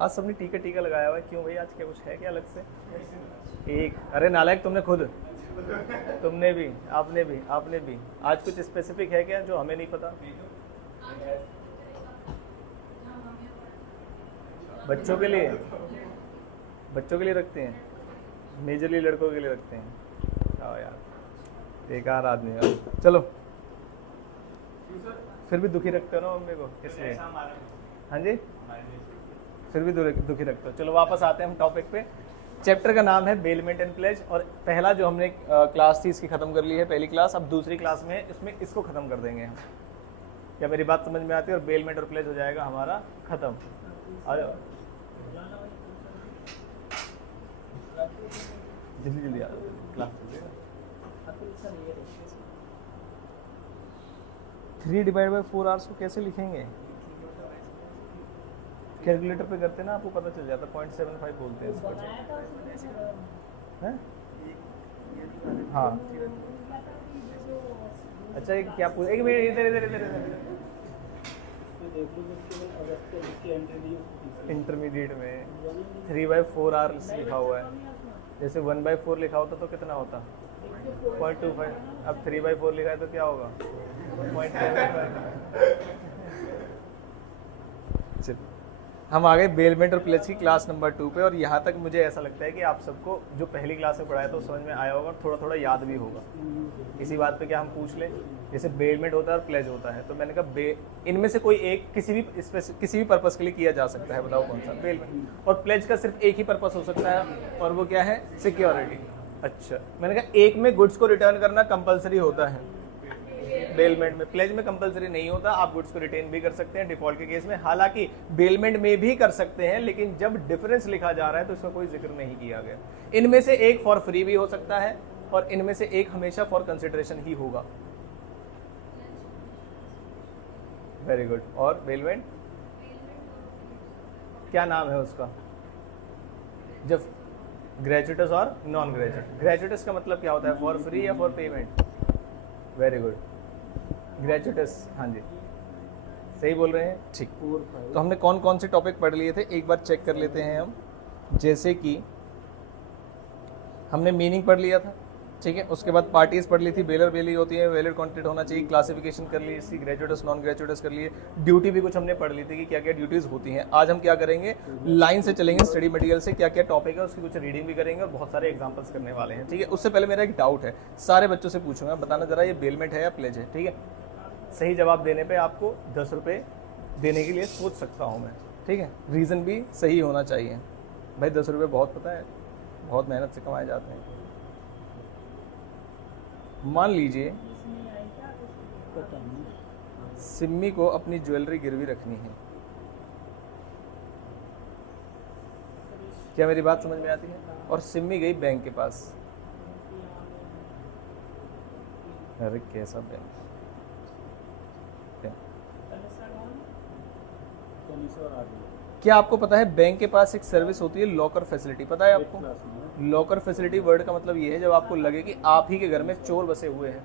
आज सबने टीका टीका लगाया हुआ है, क्यों भाई? आज क्या कुछ है क्या अलग से? एक, अरे नालायक तुमने खुद, तुमने भी, आपने भी। आज कुछ स्पेसिफिक है क्या जो हमें नहीं पता? बच्चों के लिए रखते हैं, मेजरली लड़कों के लिए रखते हैं। आओ यार, बेकार आदमी है। चलो, फिर भी दुखी रखते हो ना मम्मी को, इसलिए। हाँ जी, फिर भी दुखी रखते हो। चलो वापस आते हैं हम टॉपिक पे। चैप्टर का नाम है बेलमेंट एंड प्लेज, और पहला जो हमने क्लास थी इसकी खत्म कर ली है, पहली क्लास। अब दूसरी क्लास में इसमें इसको खत्म कर देंगे हम। क्या मेरी बात समझ में आती है? और बेलमेंट और प्लेज हो जाएगा हमारा खत्म। आ जाओ जल्दी जल्दी आ जाओ, क्लास 3/4 आवर्स को कैसे लिखेंगे? कैलकुलेटर पे करते ना, आपको पता चल जाता। 0.75 बोलते हैं इसको। हैं? हाँ, अच्छा एक क्या पूछ, एक मिनट इधर इंटरमीडिएट में 3/4 आवर्स लिखा हुआ है। जैसे 1/4 लिखा होता तो कितना होता? 0.25। अब 3/4 लिखा है तो क्या होगा? 0.75। हम आ गए बेलमेंट और प्लेज की क्लास नंबर 2 पे, और यहाँ तक मुझे ऐसा लगता है कि आप सबको जो पहली क्लास में पढ़ाया तो समझ में आया होगा, थोड़ा थोड़ा याद भी होगा। इसी बात पे क्या हम पूछ लें, जैसे बेलमेंट होता है और प्लेज होता है, तो मैंने कहा इनमें से कोई एक किसी भी पर्पस के लिए किया जा सकता है, बताओ कौन सा? बेलमेंट। और प्लेज का सिर्फ एक ही पर्पस हो सकता है, और वो क्या है? सिक्योरिटी। अच्छा, मैंने कहा एक में गुड्स को रिटर्न करना कंपलसरी होता है बेलमेंट में, प्लेज में कंपलसरी नहीं होता। आप गुड्स को रिटेन भी कर सकते हैं डिफॉल्ट के केस में, हालांकि बेलमेंट में भी कर सकते हैं, लेकिन जब डिफरेंस लिखा जा रहा है तो इसका कोई जिक्र नहीं किया गया। इनमें से एक फॉर फ्री भी हो सकता है, और इनमें से एक हमेशा फॉर कंसिडरेशन ही होगा। Very good. और बेलमेंट क्या नाम है उसका? जब ग्रेजुएटस और नॉन ग्रेजुएट। ग्रेजुएटस का मतलब क्या होता है? फॉर फ्री या for payment? Very good, gratuitous. हाँ जी, सही बोल रहे हैं, ठीक। तो हमने कौन कौन से टॉपिक पढ़ लिए थे एक बार चेक कर लेते हैं हम। जैसे कि हमने मीनिंग पढ़ लिया था, ठीक है। उसके बाद पार्टीज पढ़ ली थी, बेलर बेली होती है, वेलर क्वांटिटी होना चाहिए, क्लासिफिकेशन कर ली इसकी, ग्रेजुएटस नॉन ग्रेजुएटस कर लिए, ड्यूटी भी कुछ हमने पढ़ ली थी कि क्या क्या ड्यूटीज होती हैं। आज हम क्या करेंगे, लाइन से चलेंगे स्टडी मटेरियल से, क्या क्या टॉपिक है उसकी कुछ रीडिंग भी करेंगे और बहुत सारे एग्जाम्पल्स करने वाले हैं, ठीक है। उससे पहले मेरा एक डाउट है, सारे बच्चों से पूछूंगा, बताना जरा ये बेलमेंट है या प्लेज है, ठीक है। सही जवाब देने पे आपको 10 रुपये देने के लिए सोच सकता हूँ मैं, ठीक है। रीज़न भी सही होना चाहिए भाई। 10 रुपये बहुत, पता है, बहुत मेहनत से कमाए जाते हैं। मान लीजिए सिम्मी को अपनी ज्वेलरी गिरवी रखनी है, क्या मेरी बात समझ में आती है? और सिम्मी गई बैंक के पास। अरे कैसा बैंक? क्या आपको पता है बैंक के पास एक सर्विस होती है लॉकर फैसिलिटी, पता है आपको? लॉकर फैसिलिटी वर्ड का मतलब ये है जब आपको लगे कि आप ही के घर में चोर बसे हुए हैं,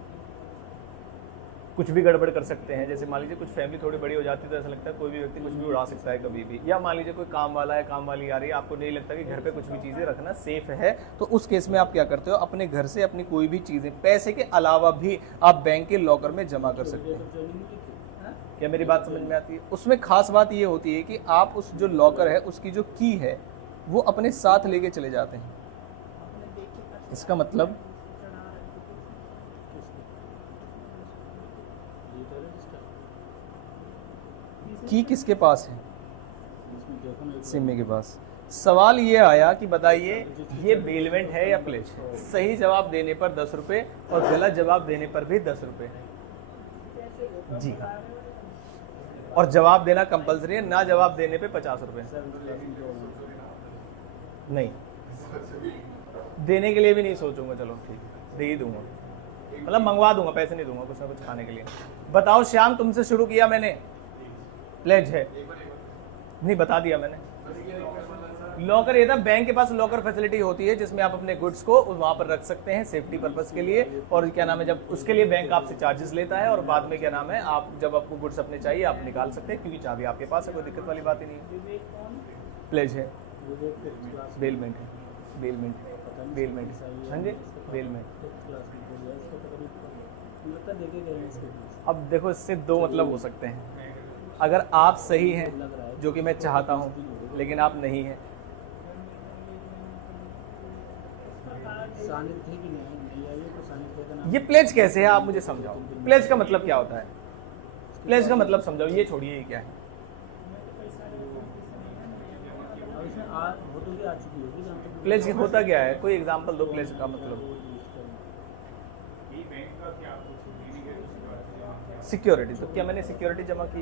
कुछ भी गड़बड़ कर सकते हैं। जैसे मान लीजिए कुछ फैमिली थोड़ी बड़ी हो जाती है तो ऐसा लगता है कोई भी व्यक्ति कुछ भी उड़ा सकता है कभी भी, या मान लीजिए कोई काम वाला है, काम वाली आ रही है, आपको नहीं लगता कि घर पे कुछ भी चीज़ें रखना सेफ है, तो उस केस में आप क्या करते हो, अपने घर से अपनी कोई भी चीज़ें पैसे के अलावा भी आप बैंक के लॉकर में जमा कर सकते हैं। क्या मेरी बात समझ में आती है? उसमें खास बात ये होती है कि आप उस जो लॉकर है उसकी जो की है वो अपने साथ लेके चले जाते हैं। इसका मतलब की किसके पास है? सिम्मी के पास। सवाल ये आया कि बताइए ये बेलमेंट है या प्लेज? सही जवाब देने पर 10 रुपये और गलत जवाब देने पर भी 10 रुपये। जी हाँ, और जवाब देना कंपलसरी है, ना जवाब देने पे 50 रुपये। नहीं, देने के लिए भी नहीं सोचूंगा, चलो ठीक है, दे ही दूंगा, मतलब मंगवा दूंगा, पैसे नहीं दूंगा, कुछ ना कुछ खाने के लिए। बताओ श्याम, तुमसे शुरू किया मैंने, प्लेज है नहीं, बता दिया मैंने। लॉकर ये था, बैंक के पास लॉकर फैसिलिटी होती है जिसमें आप अपने गुड्स को वहां पर रख सकते हैं सेफ्टी पर्पस के लिए, और क्या नाम है, जब उसके लिए बैंक आपसे चार्जेस लेता है, और बाद में क्या नाम है, आप जब आपको गुड्स अपने चाहिए आप निकाल सकते हैं, क्योंकि चाबी आपके पास है, कोई दिक्कत वाली बात ही नहीं। प्लेज है, बेलमेंट है, बेलमेंट है, बेलमेंट है, हाँ जी बेलमेंट। अब देखो इससे दो मतलब हो सकते हैं, अगर आप सही हैं जो कि मैं चाहता हूं लेकिन आप नहीं हैं, ये प्लेज कैसे है आप मुझे समझाओ, प्लेज का मतलब क्या होता है, प्लेज का मतलब समझाओ, ये छोड़िए ये क्या है। प्लेज होता क्या है, कोई एग्जांपल दो प्लेज का मतलब। सिक्योरिटी, तो क्या मैंने सिक्योरिटी जमा की,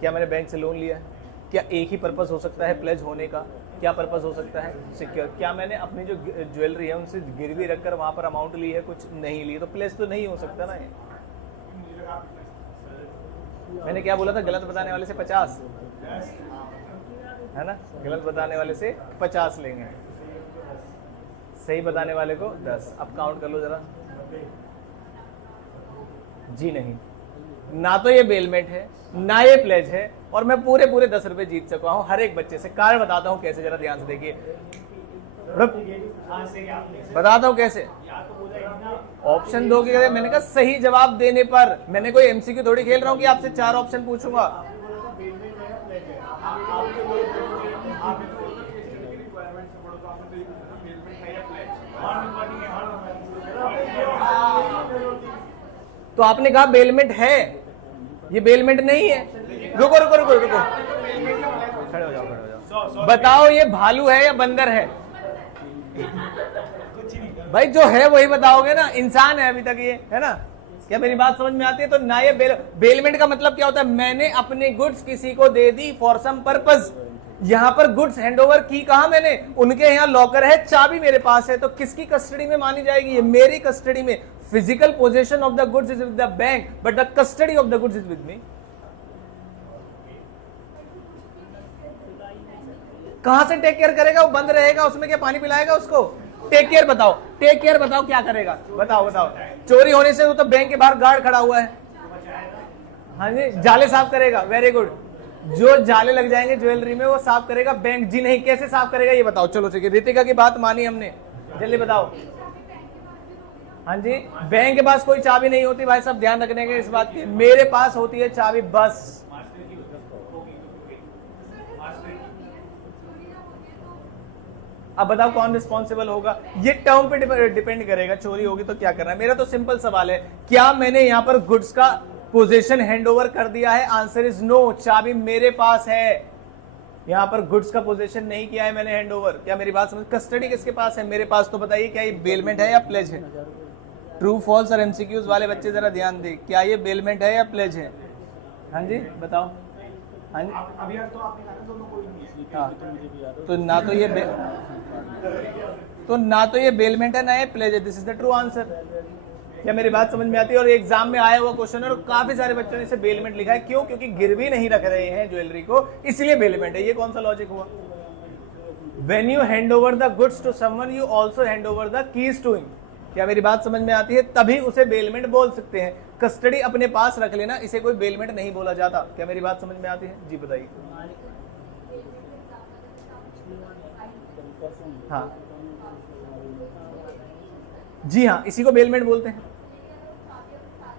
क्या मैंने बैंक से लोन लिया है, क्या एक ही पर्पस हो सकता है प्लेज होने का, क्या पर्पस हो सकता है सिक्योर, क्या मैंने अपनी जो ज्वेलरी है उनसे गिरवी रखकर वहां पर अमाउंट ली है, कुछ नहीं ली, तो प्लेज तो नहीं हो सकता ना ये। मैंने क्या बोला था, गलत बताने वाले से 50 है ना, गलत बताने वाले से 50 लेंगे, सही बताने वाले को 10। अब काउंट कर लो जरा, जी नहीं, ना तो ये बेलमेंट है ना ये प्लेज है, और मैं पूरे 10 रुपए जीत सका हूं हर एक बच्चे से। कार्ड बताता हूं कैसे, जरा ध्यान से देखिए, बताता हूं कैसे। ऑप्शन दो के, मैंने कहा सही जवाब देने पर, मैंने कोई एमसीक्यू थोड़ी खेल रहा हूं कि आपसे 4 ऑप्शन पूछूंगा। तो आपने कहा बेलमेंट है, ये बेलमेंट नहीं है। रुको रुको रुको रुको, खड़े हो जाओ, खड़े हो जाओ, बताओ ये भालू है या बंदर है? भाई जो है वही बताओगे ना, इंसान है अभी तक ये, है ना? क्या मेरी बात समझ में आती है? तो ना ये बेलमेंट का मतलब क्या होता है, मैंने अपने गुड्स किसी को दे दी फॉर सम पर्पस। यहां पर गुड्स हैंडओवर की, कहा मैंने, उनके यहाँ लॉकर है, चाबी मेरे पास है, तो किसकी कस्टडी में मानी जाएगी? ये मेरी कस्टडी में। Physical possession of the goods is with the bank but the custody of the goods is with me. कहां से टेक केयर करेगा? वो बंद रहेगा, उसमें क्या पानी पिलाएगा उसको? टेक केयर बताओ, टेक केयर बताओ क्या करेगा, बताओ बताओ। चोरी होने से तो बैंक के बाहर गार्ड खड़ा हुआ है, हाँ जी, जाले साफ करेगा, वेरी गुड। जो जाले लग जाएंगे ज्वेलरी में वो साफ करेगा बैंक, जी नहीं, कैसे साफ करेगा ये बताओ। चलो ठीक है, रितिका की बात मानी हमने, जल्दी बताओ। हाँ जी, बैंक के पास कोई चाबी नहीं होती भाई साहब, ध्यान रखने के इस बात की, मेरे पास होती है चाबी बस। अब बताओ कौन रिस्पॉन्सिबल होगा? ये टर्म पे डिपेंड करेगा, चोरी होगी तो क्या करना है। मेरा तो सिंपल सवाल है, क्या मैंने यहां पर गुड्स का पोजीशन हैंडओवर कर दिया है? आंसर इज नो, चाबी मेरे पास है। यहां पर गुड्स का पोजीशन नहीं किया है मैंने हैंडओवर। क्या मेरी बात समझ? कस्टडी किसके पास है? मेरे पास। तो बताइए क्या ये बेलमेंट है या प्लेज है? ट्रू फॉल्स और एमसीक्यूज वाले बच्चे जरा ध्यान दे, क्या ये बेलमेंट है या प्लेज है? हाँ जी बताओ। हाँ जी, अभी तो आपने कहा दोनों कोई नहीं है। हाँ, तो ना तो ये बेलमेंट है ना ये प्लेज है। This is the true answer. क्या मेरी बात समझ में आती है? और एग्जाम में आया हुआ क्वेश्चन है और काफी सारे बच्चों ने इसे बेलमेंट लिखा है। क्यों? क्योंकि गिरवी नहीं रख रहे हैं ज्वेलरी को, इसलिए बेलमेंट है। ये कौन सा लॉजिक हुआ? When you hand over the goods to someone, you also hand over the keys to him. क्या मेरी बात समझ में आती है? तभी उसे बेलमेंट बोल सकते हैं। कस्टडी अपने पास रख लेना, इसे कोई बेलमेंट नहीं बोला जाता। क्या मेरी बात समझ में आती है? जी बताइए। हाँ जी हाँ, इसी को बेलमेंट बोलते हैं।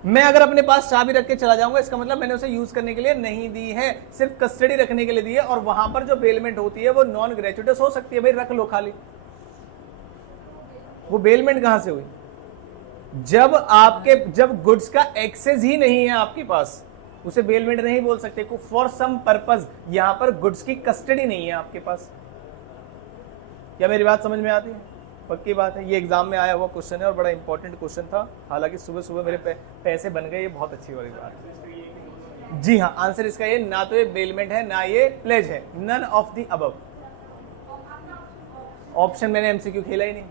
मैं अगर अपने पास चाबी रख के चला जाऊंगा, इसका मतलब मैंने उसे यूज करने के लिए नहीं दी है, सिर्फ कस्टडी रखने के लिए दी है। और वहां पर जो बेलमेंट होती है वो नॉन ग्रेचुइटस हो सकती है, भाई रख लो खाली। वो बेलमेंट कहां से हुई? जब गुड्स का एक्सेस ही नहीं है आपके पास, उसे बेलमेंट नहीं बोल सकते। फॉर सम पर्पस, यहां पर गुड्स की कस्टडी नहीं है आपके पास। क्या मेरी बात समझ में आती है? पक्की बात है। ये एग्जाम में आया हुआ क्वेश्चन है और बड़ा इंपॉर्टेंट क्वेश्चन था। हालांकि सुबह सुबह मेरे पैसे बन गए, ये बहुत अच्छी वाली बात है। जी हाँ, आंसर इसका ये, ना तो ये बेलमेंट है ना ये प्लेज है। None of the above. Option मैंने एमसीक्यू खेला ही नहीं।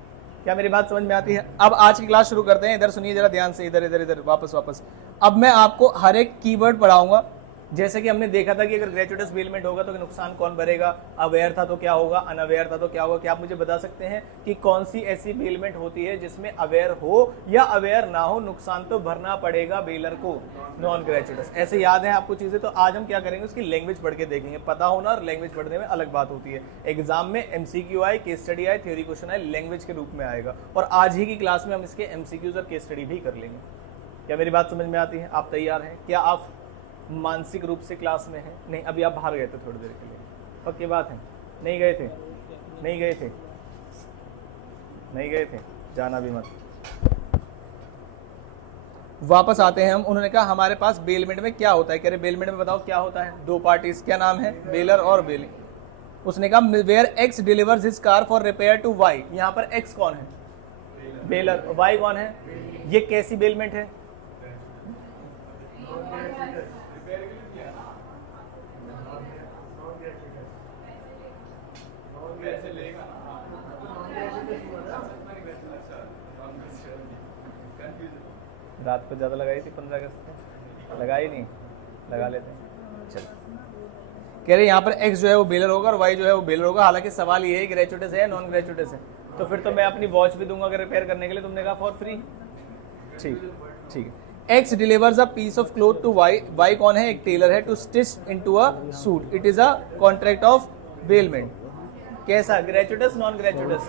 क्या मेरी बात समझ में आती है? अब आज की क्लास शुरू करते हैं। इधर सुनिए जरा ध्यान से, इधर इधर इधर वापस। अब मैं आपको हर एक कीवर्ड पढ़ाऊंगा जैसे कि हमने देखा था कि अगर ग्रेचुइटस बेलमेंट होगा तो नुकसान कौन भरेगा, अवेयर था तो क्या होगा, अनअवेयर था तो क्या होगा। क्या आप मुझे बता सकते हैं कि कौन सी ऐसी बेलमेंट होती है जिसमें अवेयर हो या अवेयर ना हो, नुकसान तो भरना पड़ेगा बेलर को, नॉन ग्रेचुइटस। ऐसे याद है आपको चीजें। तो आज हम क्या करेंगे, उसकी लैंग्वेज पढ़ के देखेंगे। पता होना और लैंग्वेज पढ़ने में अलग बात होती है। एग्जाम में एमसीक्यू आए, केस स्टडी आए, थ्योरी क्वेश्चन आए, लैंग्वेज के रूप में आएगा। और आज ही की क्लास में हम इसके एमसीक्यूज और केस स्टडी भी कर लेंगे। क्या मेरी बात समझ में आती है? आप तैयार हैं? क्या आप मानसिक रूप से क्लास में हैं? नहीं, अभी आप बाहर गए थे थोड़ी देर के लिए, पक्की बात है? नहीं गए थे? नहीं गए थे? नहीं गए थे, जाना भी मत। वापस आते हैं हम। उन्होंने कहा हमारे पास बेलमेंट में क्या होता है। कह रहे बेलमेंट में बताओ क्या होता है। दो पार्टीज, क्या नाम है? बेलर और बेलिंग। उसने कहा where X delivers his car for repair to Y. यहाँ पर एक्स कौन है? बेलर। वाई कौन है? ये कैसी बेलमेंट है? रात को ज़्यादा लगाई थी 15 अगस्त में? लगाई नहीं, लगा लेते हैं। चलो, कह रहे यहाँ पर एक्स जो है वो बेलर होगा और वाई जो है वो बेलर होगा। हालांकि सवाल ये है ग्रेचुइटस है या नॉन ग्रेचुइटस है। तो फिर तो मैं अपनी वॉच भी दूंगा अगर रिपेयर करने के लिए। तुमने कहा फॉर फ्री। ठीक ठीक है। X delivers a piece of cloth to Y. Y कौन है? एक टेलर है। To stitch into a suit. It is a contract of bailment. कैसा? Gratuitous, non gratuitous?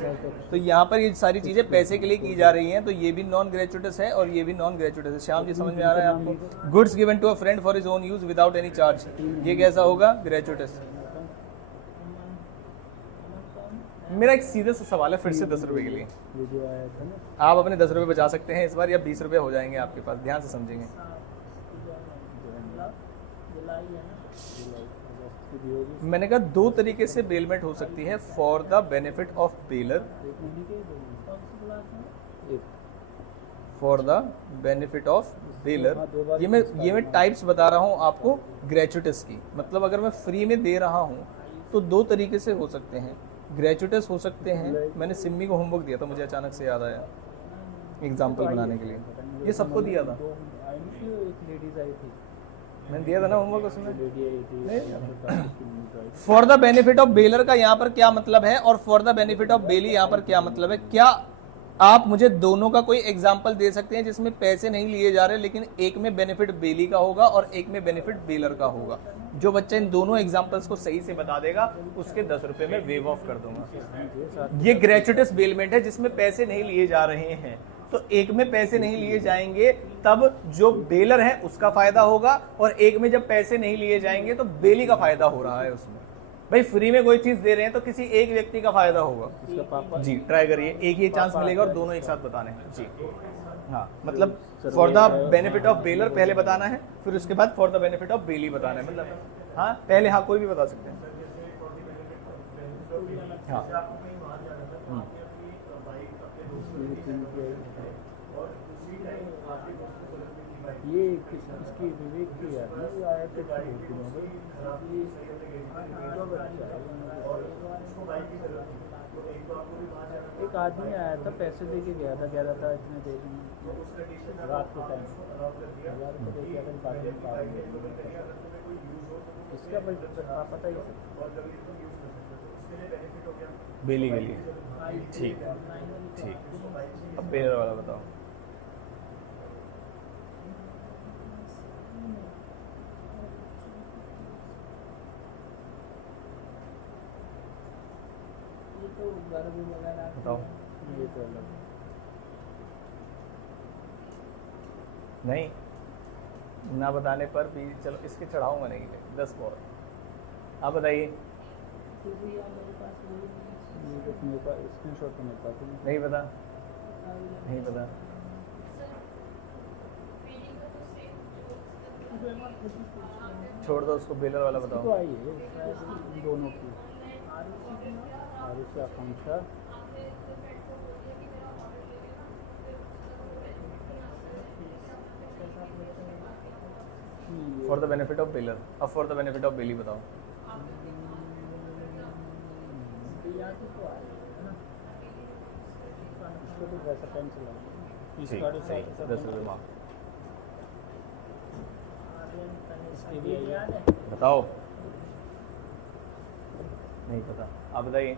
तो यहाँ पर ये सारी चीजें पैसे के लिए की जा रही हैं, तो ये भी नॉन ग्रेचुइटस है और ये भी नॉन ग्रेचुइटस है। श्याम जी समझ में आ रहा है आपको? Goods given to a friend for his own use without any charge, ये कैसा होगा? ग्रेचुइटस। मेरा एक सीधा सा सवाल है फिर से 10 रुपए के लिए। आप अपने 10 रुपए बचा सकते हैं इस बार, या 20 रुपए हो जाएंगे आपके पास। ध्यान से समझेंगे। मैंने कहा दो तरीके से बेलमेंट हो सकती है for the benefit of baler, for the benefit of baler. ये मैं टाइप्स बता रहा हूँ आपको ग्रेचुइटस की। मतलब अगर मैं फ्री में दे रहा हूँ तो दो तरीके से हो सकते हैं। ग्रेचुइटस हो सकते हैं। मैंने सिम्मी को होमवर्क दिया था, मुझे अचानक से याद आया एग्जाम्पल बनाने के लिए। ये सबको दिया था, मैंने दिया था ना होमवर्क उसमें। For the benefit of baler का यहाँ पर क्या मतलब है और फॉर द बेनिफिट ऑफ बेली यहाँ पर क्या मतलब है? क्या आप मुझे दोनों का कोई एग्जाम्पल दे सकते हैं जिसमें पैसे नहीं लिए जा रहे, लेकिन एक में बेनिफिट बेली का होगा और एक में बेनिफिट बेलर का होगा? जो बच्चा इन दोनों एग्जाम्पल्स को सही से बता देगा उसके 10 रुपए में वेव ऑफ कर दूंगा। ये ग्रेचुइटस बेलमेंट है जिसमें पैसे नहीं लिए जा रहे हैं। तो एक में पैसे नहीं लिए जाएंगे तब जो बेलर है उसका फायदा होगा, और एक में जब पैसे नहीं लिए जाएंगे तो बेली का फायदा हो रहा है उसमें। भाई फ्री में कोई चीज दे रहे हैं तो किसी एक व्यक्ति का फायदा होगा। जी ट्राई करिए, एक ये चांस मिलेगा और दोनों एक साथ बताने हैं। जी हाँ, मतलब for the benefit of baler पहले बताना है, फिर उसके बाद फॉर द बेनिफिट ऑफ बेली बताना है। मतलब हाँ पहले, हाँ कोई भी बता सकते हैं। हाँ ये इसकी विवेक की याद नहीं आया तो एक आदमी आया था, पैसे दे के गया था, कह रहा था इतने दे देंगे रात को टाइम, इसका पता ही बेली के लिए। ठीक ठीक, अब बेलर वाला बताओ। बताओ। नहीं ना बताने पर भी चलो इसके चढ़ाऊंगा नहीं, 10 को। आप बताइए। नहीं पता, नहीं पता। छोड़ दो उसको, बेलर वाला बताओ। तो आई है दोनों की आकांक्षा। For the benefit of bailor. अब for the benefit of bailee बताओ। ठीक, 10 रुपये माफ। इसकी भी आई है। बताओ, नहीं पता, आप बताइए।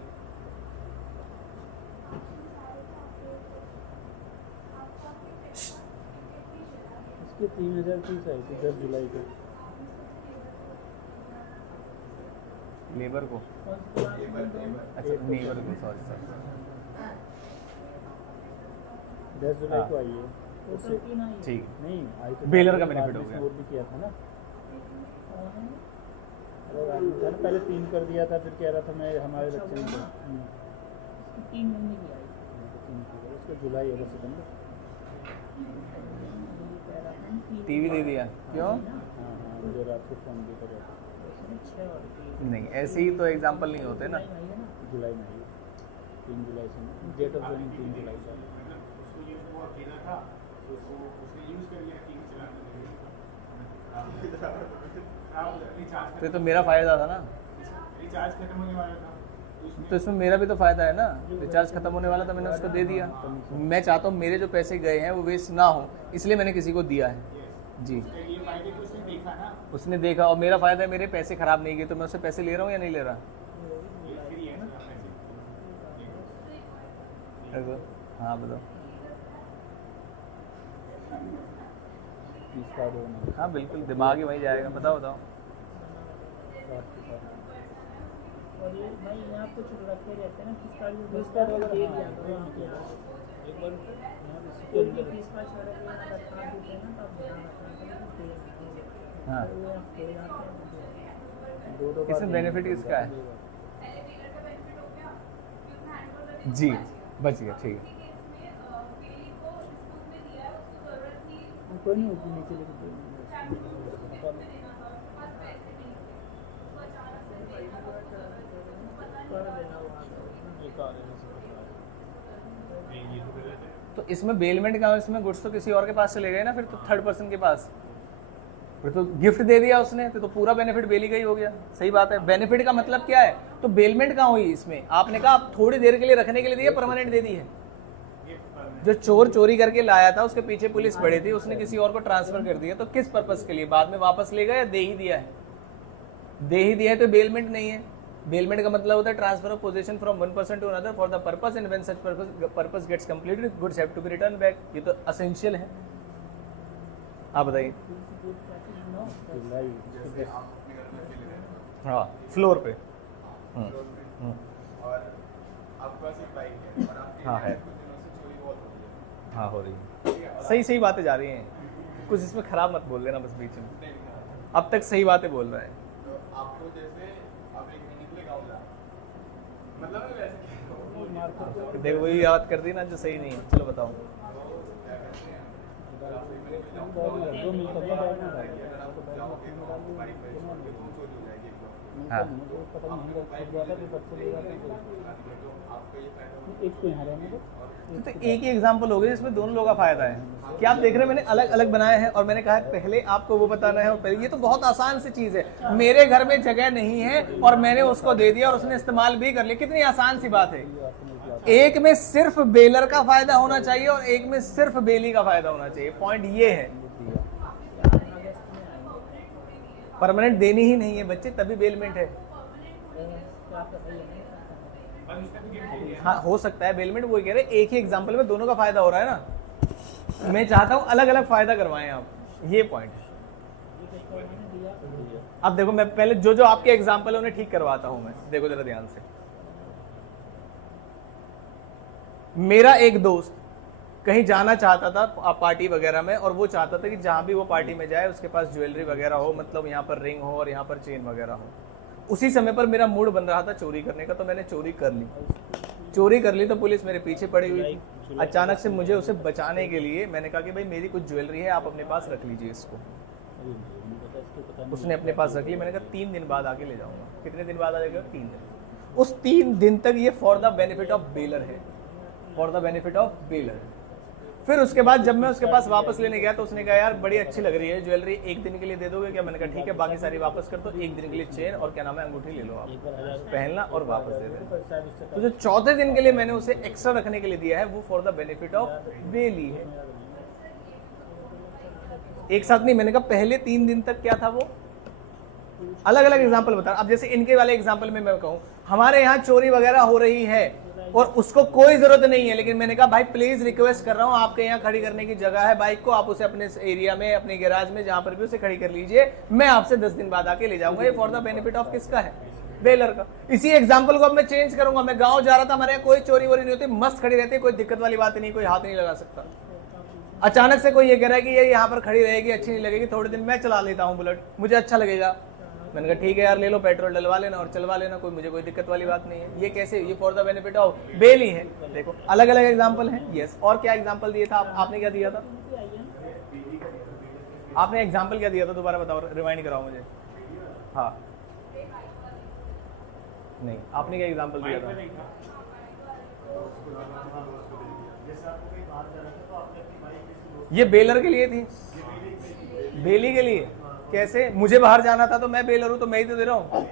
इसके 3000 फीस आई थी 10 जुलाई को। लेबर को, अच्छा लेबर को, सॉरी 10 जुलाई को आई है। उससे ठीक, नहीं आई तो बेलर का बेनिफिट हो गया। नोट भी किया था ना। मैंने पहले 3 कर दिया था, फिर कह रहा था मैं हमारे बच्चे में 3 महीने की आई, 3 उसका जुलाई है सितंबर। टीवी दे दिया क्यों? हाँ मुझे रात को फ़ोन भी करा। नहीं, ऐसे ही तो एग्जाम्पल नहीं होते ना। जुलाई में आई 3 जुलाई से, डेट ऑफ ज्वाइनिंग 3 जुलाई का। तो ये तो मेरा फायदा था ना, रिचार्ज खत्म होने वाला था तो इसमें मेरा भी तो फायदा है ना। रिचार्ज खत्म होने वाला था, मैंने उसको दे दिया। मैं चाहता हूँ मेरे जो पैसे गए हैं वो वेस्ट ना हो, इसलिए मैंने किसी को दिया है जी। तो ये फायदे तो उसने देखा ना, उसने देखा और मेरा फायदा है, मेरे पैसे खराब नहीं गए, तो मैं उससे पैसे ले रहा हूँ या नहीं ले रहा? ये फ्री है ना पैसे। हाँ बताओ। फीस कार्ड होना हाँ बिल्कुल, दिमाग ही वहीं जाएगा। बताओ बताओ। और ये भाई यहाँ कुछ रखे रहते हैं ना फीस कार्ड जो फीस कार्ड दे वगैरह दिया एक बार कोई भी फीस कार्ड छोड़ के अगर कार्ड देते हैं ना तो आप ध्यान रखना हाँ, तो यहाँ हो जाते हैं। दो इसमें बेनिफिट किसका है? जी बच गया, ठीक है। कोई नहीं ऊपर नीचे लेके तो इसमें बेलमेंट का, इसमें गुड्स तो किसी और के पास चले गए ना, फिर तो थर्ड पर्सन के पास, फिर तो गिफ्ट दे दिया उसने, तो पूरा बेनिफिट बेली का ही हो गया। सही बात है। बेनिफिट का मतलब क्या है? तो बेलमेंट कहाँ हुई इसमें? आपने कहा आप थोड़ी देर के लिए रखने के लिए दिया, परमानेंट दे दी है। जो चोर चोरी करके लाया था उसके पीछे पुलिस पड़ी थी, उसने किसी और को ट्रांसफर कर दिया, तो किस पर्पस के लिए? बाद में वापस ले गया या दे ही दिया है? दे ही दिया है, तो बेलमेंट नहीं है। बेलमेंट का मतलब होता है transfer of position from one person to another for the purpose, and when such purpose gets completed goods have to be return back. ये तो एसेंशियल है। आप बताइए। हाँ, फ्लोर पे। और आपके पास एक बाइक है और आपके हाँ है, कुछ दिनों से चोरी बहुत हो रही है। हाँ हो रही है। सही सही बातें जा रही हैं, कुछ इसमें खराब मत बोल देना बस बीच में। अब तक सही बातें बोल रहा है। तो आपको जैसे आप एक महीने के लिए गाँव जा, मतलब मैं वैसे देखो वही याद कर दी ना जो सही नहीं है। चलो बताओ। हाँ, एक तो यहाँ रहने दो। तो एक ही एग्जांपल हो गया जिसमें दोनों लोगों का फायदा है। क्या आप देख रहे हैं? मैंने अलग अलग बनाए हैं और मैंने कहा पहले आपको वो बताना है और पहले, ये तो बहुत आसान सी चीज है। मेरे घर में जगह नहीं है और मैंने उसको दे दिया और उसने इस्तेमाल भी कर लिया, कितनी आसान सी बात है। एक में सिर्फ बेलर का फायदा होना चाहिए और एक में सिर्फ बेली का फायदा होना चाहिए। पॉइंट ये है, परमानेंट देनी ही नहीं है बच्चे, तभी बेलमेंट है। हाँ हो सकता है बेलमेंट, वही कह रहे एक ही एग्जांपल में दोनों का फायदा हो रहा है ना। मैं चाहता हूं अलग अलग फायदा करवाएं आप, ये पॉइंट। अब देखो मैं पहले जो जो आपके एग्जांपल है उन्हें ठीक करवाता हूं मैं। देखो जरा ध्यान से। मेरा एक दोस्त कहीं जाना चाहता था पार्टी वगैरह में, और वो चाहता था कि जहां भी वो पार्टी में जाए उसके पास ज्वेलरी वगैरह हो, मतलब यहाँ पर रिंग हो और यहाँ पर चेन वगैरह हो। उसी समय पर मेरा मूड बन रहा था चोरी करने का, तो मैंने चोरी कर ली। चोरी कर ली तो पुलिस मेरे पीछे पड़ी हुई थी। अचानक से मुझे उसे बचाने के लिए मैंने कहा कि भाई मेरी कुछ ज्वेलरी है, आप अपने पास रख लीजिए इसको। उसने अपने पास रख ली। मैंने कहा 3 दिन बाद आके ले जाऊंगा। कितने दिन बाद आ जाएगा? 3 दिन। उस 3 दिन तक ये for the benefit of bailor है, for the benefit of bailor. फिर उसके बाद जब मैं उसके पास वापस लेने गया तो उसने कहा यार बड़ी अच्छी लग रही है ज्वेलरी, 1 दिन के लिए दे दोगे क्या? मैंने कहा ठीक है, बाकी सारी वापस कर दो, 1 दिन के लिए चेन और क्या नाम है अंगूठी ले लो आप, पहनना और वापस दे देना। तो जो 4थे दिन के लिए मैंने उसे एक्स्ट्रा रखने के लिए दिया है वो फॉर द बेनिफिट ऑफ बेली है। एक साथ नहीं, मैंने कहा पहले 3 दिन तक क्या था वो अलग अलग एग्जाम्पल बता। अब जैसे इनके वाले एग्जाम्पल में मैं कहूँ हमारे यहाँ चोरी वगैरह हो रही है और उसको कोई जरूरत नहीं है, लेकिन मैंने कहा भाई प्लीज रिक्वेस्ट कर रहा हूँ, आपके यहाँ खड़ी करने की जगह है बाइक को, आप उसे अपने एरिया में अपने गैराज में जहां पर भी उसे खड़ी कर लीजिए, मैं आपसे 10 दिन बाद आके ले जाऊंगा। ये फॉर द बेनिफिट ऑफ किसका है? बेलर का। इसी एग्जाम्पल को अब मैं चेंज करूंगा, मैं गाँव जा रहा था, हमारे यहाँ कोई चोरी वोरी नहीं होती, मस्त खड़ी रहती है, कोई दिक्कत वाली बात नहीं, कोई हाथ नहीं लगा सकता। अचानक से कोई ये कह रहा है कि ये यहाँ पर खड़ी रहेगी, अच्छी नहीं लगेगी, थोड़े दिन मैं चला लेता हूँ बुलेट, मुझे अच्छा लगेगा। मैंने कहा ठीक है यार, ले लो, पेट्रोल डलवा लेना और चलवा लेना, मुझे कोई दिक्कत वाली बात नहीं है। ये कैसे? ये फॉर द बेनिफिट ऑफ बेली है। देखो अलग अलग एग्जांपल हैं। यस, और क्या एग्जांपल दिए था आपने? क्या दिया था आपने? एग्जांपल क्या दिया था? दोबारा बताओ, रिवाइंड कराओ मुझे। हाँ नहीं, आपने क्या एग्जांपल दिया था? ये बेलर के लिए थी, बेली के लिए। कैसे? मुझे बाहर जाना था तो मैं बेलर हूं तो मैं ही तो दे रहा हूं,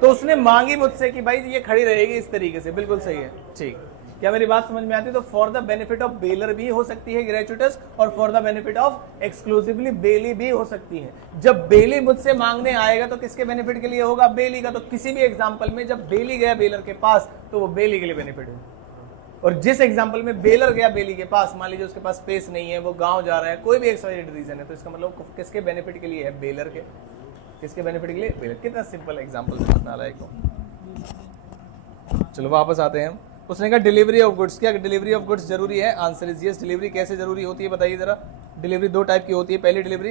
तो उसने मांगी मुझसे कि भाई ये खड़ी रहेगी इस तरीके से। बिल्कुल सही है, ठीक। क्या मेरी बात समझ में आती है? तो for the benefit of bailor भी हो सकती है ग्रेचुइटस, और for the benefit of exclusively bailee भी हो सकती है। जब बेली मुझसे मांगने आएगा तो किसके बेनिफिट के लिए होगा? बेली का। तो किसी भी एग्जाम्पल में जब बेली गया बेलर के पास तो वो बेली के लिए बेनिफिट है। और जिस एग्जाम्पल में बेलर गया बेली के पास, मान लीजिए उसके पास स्पेस नहीं है, वो गांव जा रहा है, कोई भी एक रीजन है, तो इसका मतलब किसके बेनिफिट के लिए है? बेलर के। किसके बेनिफिट के लिए? बेलर। कितना सिंपल एग्जाम्पल समझना लायक हो। चलो वापस आते हैं। उसने कहा डिलीवरी ऑफ गुड्स, क्या डिलीवरी ऑफ गुड्स जरूरी है? Answer is yes. डिलीवरी कैसे जरूरी होती है बताइए जरा। डिलीवरी 2 टाइप की होती है। पहली डिलीवरी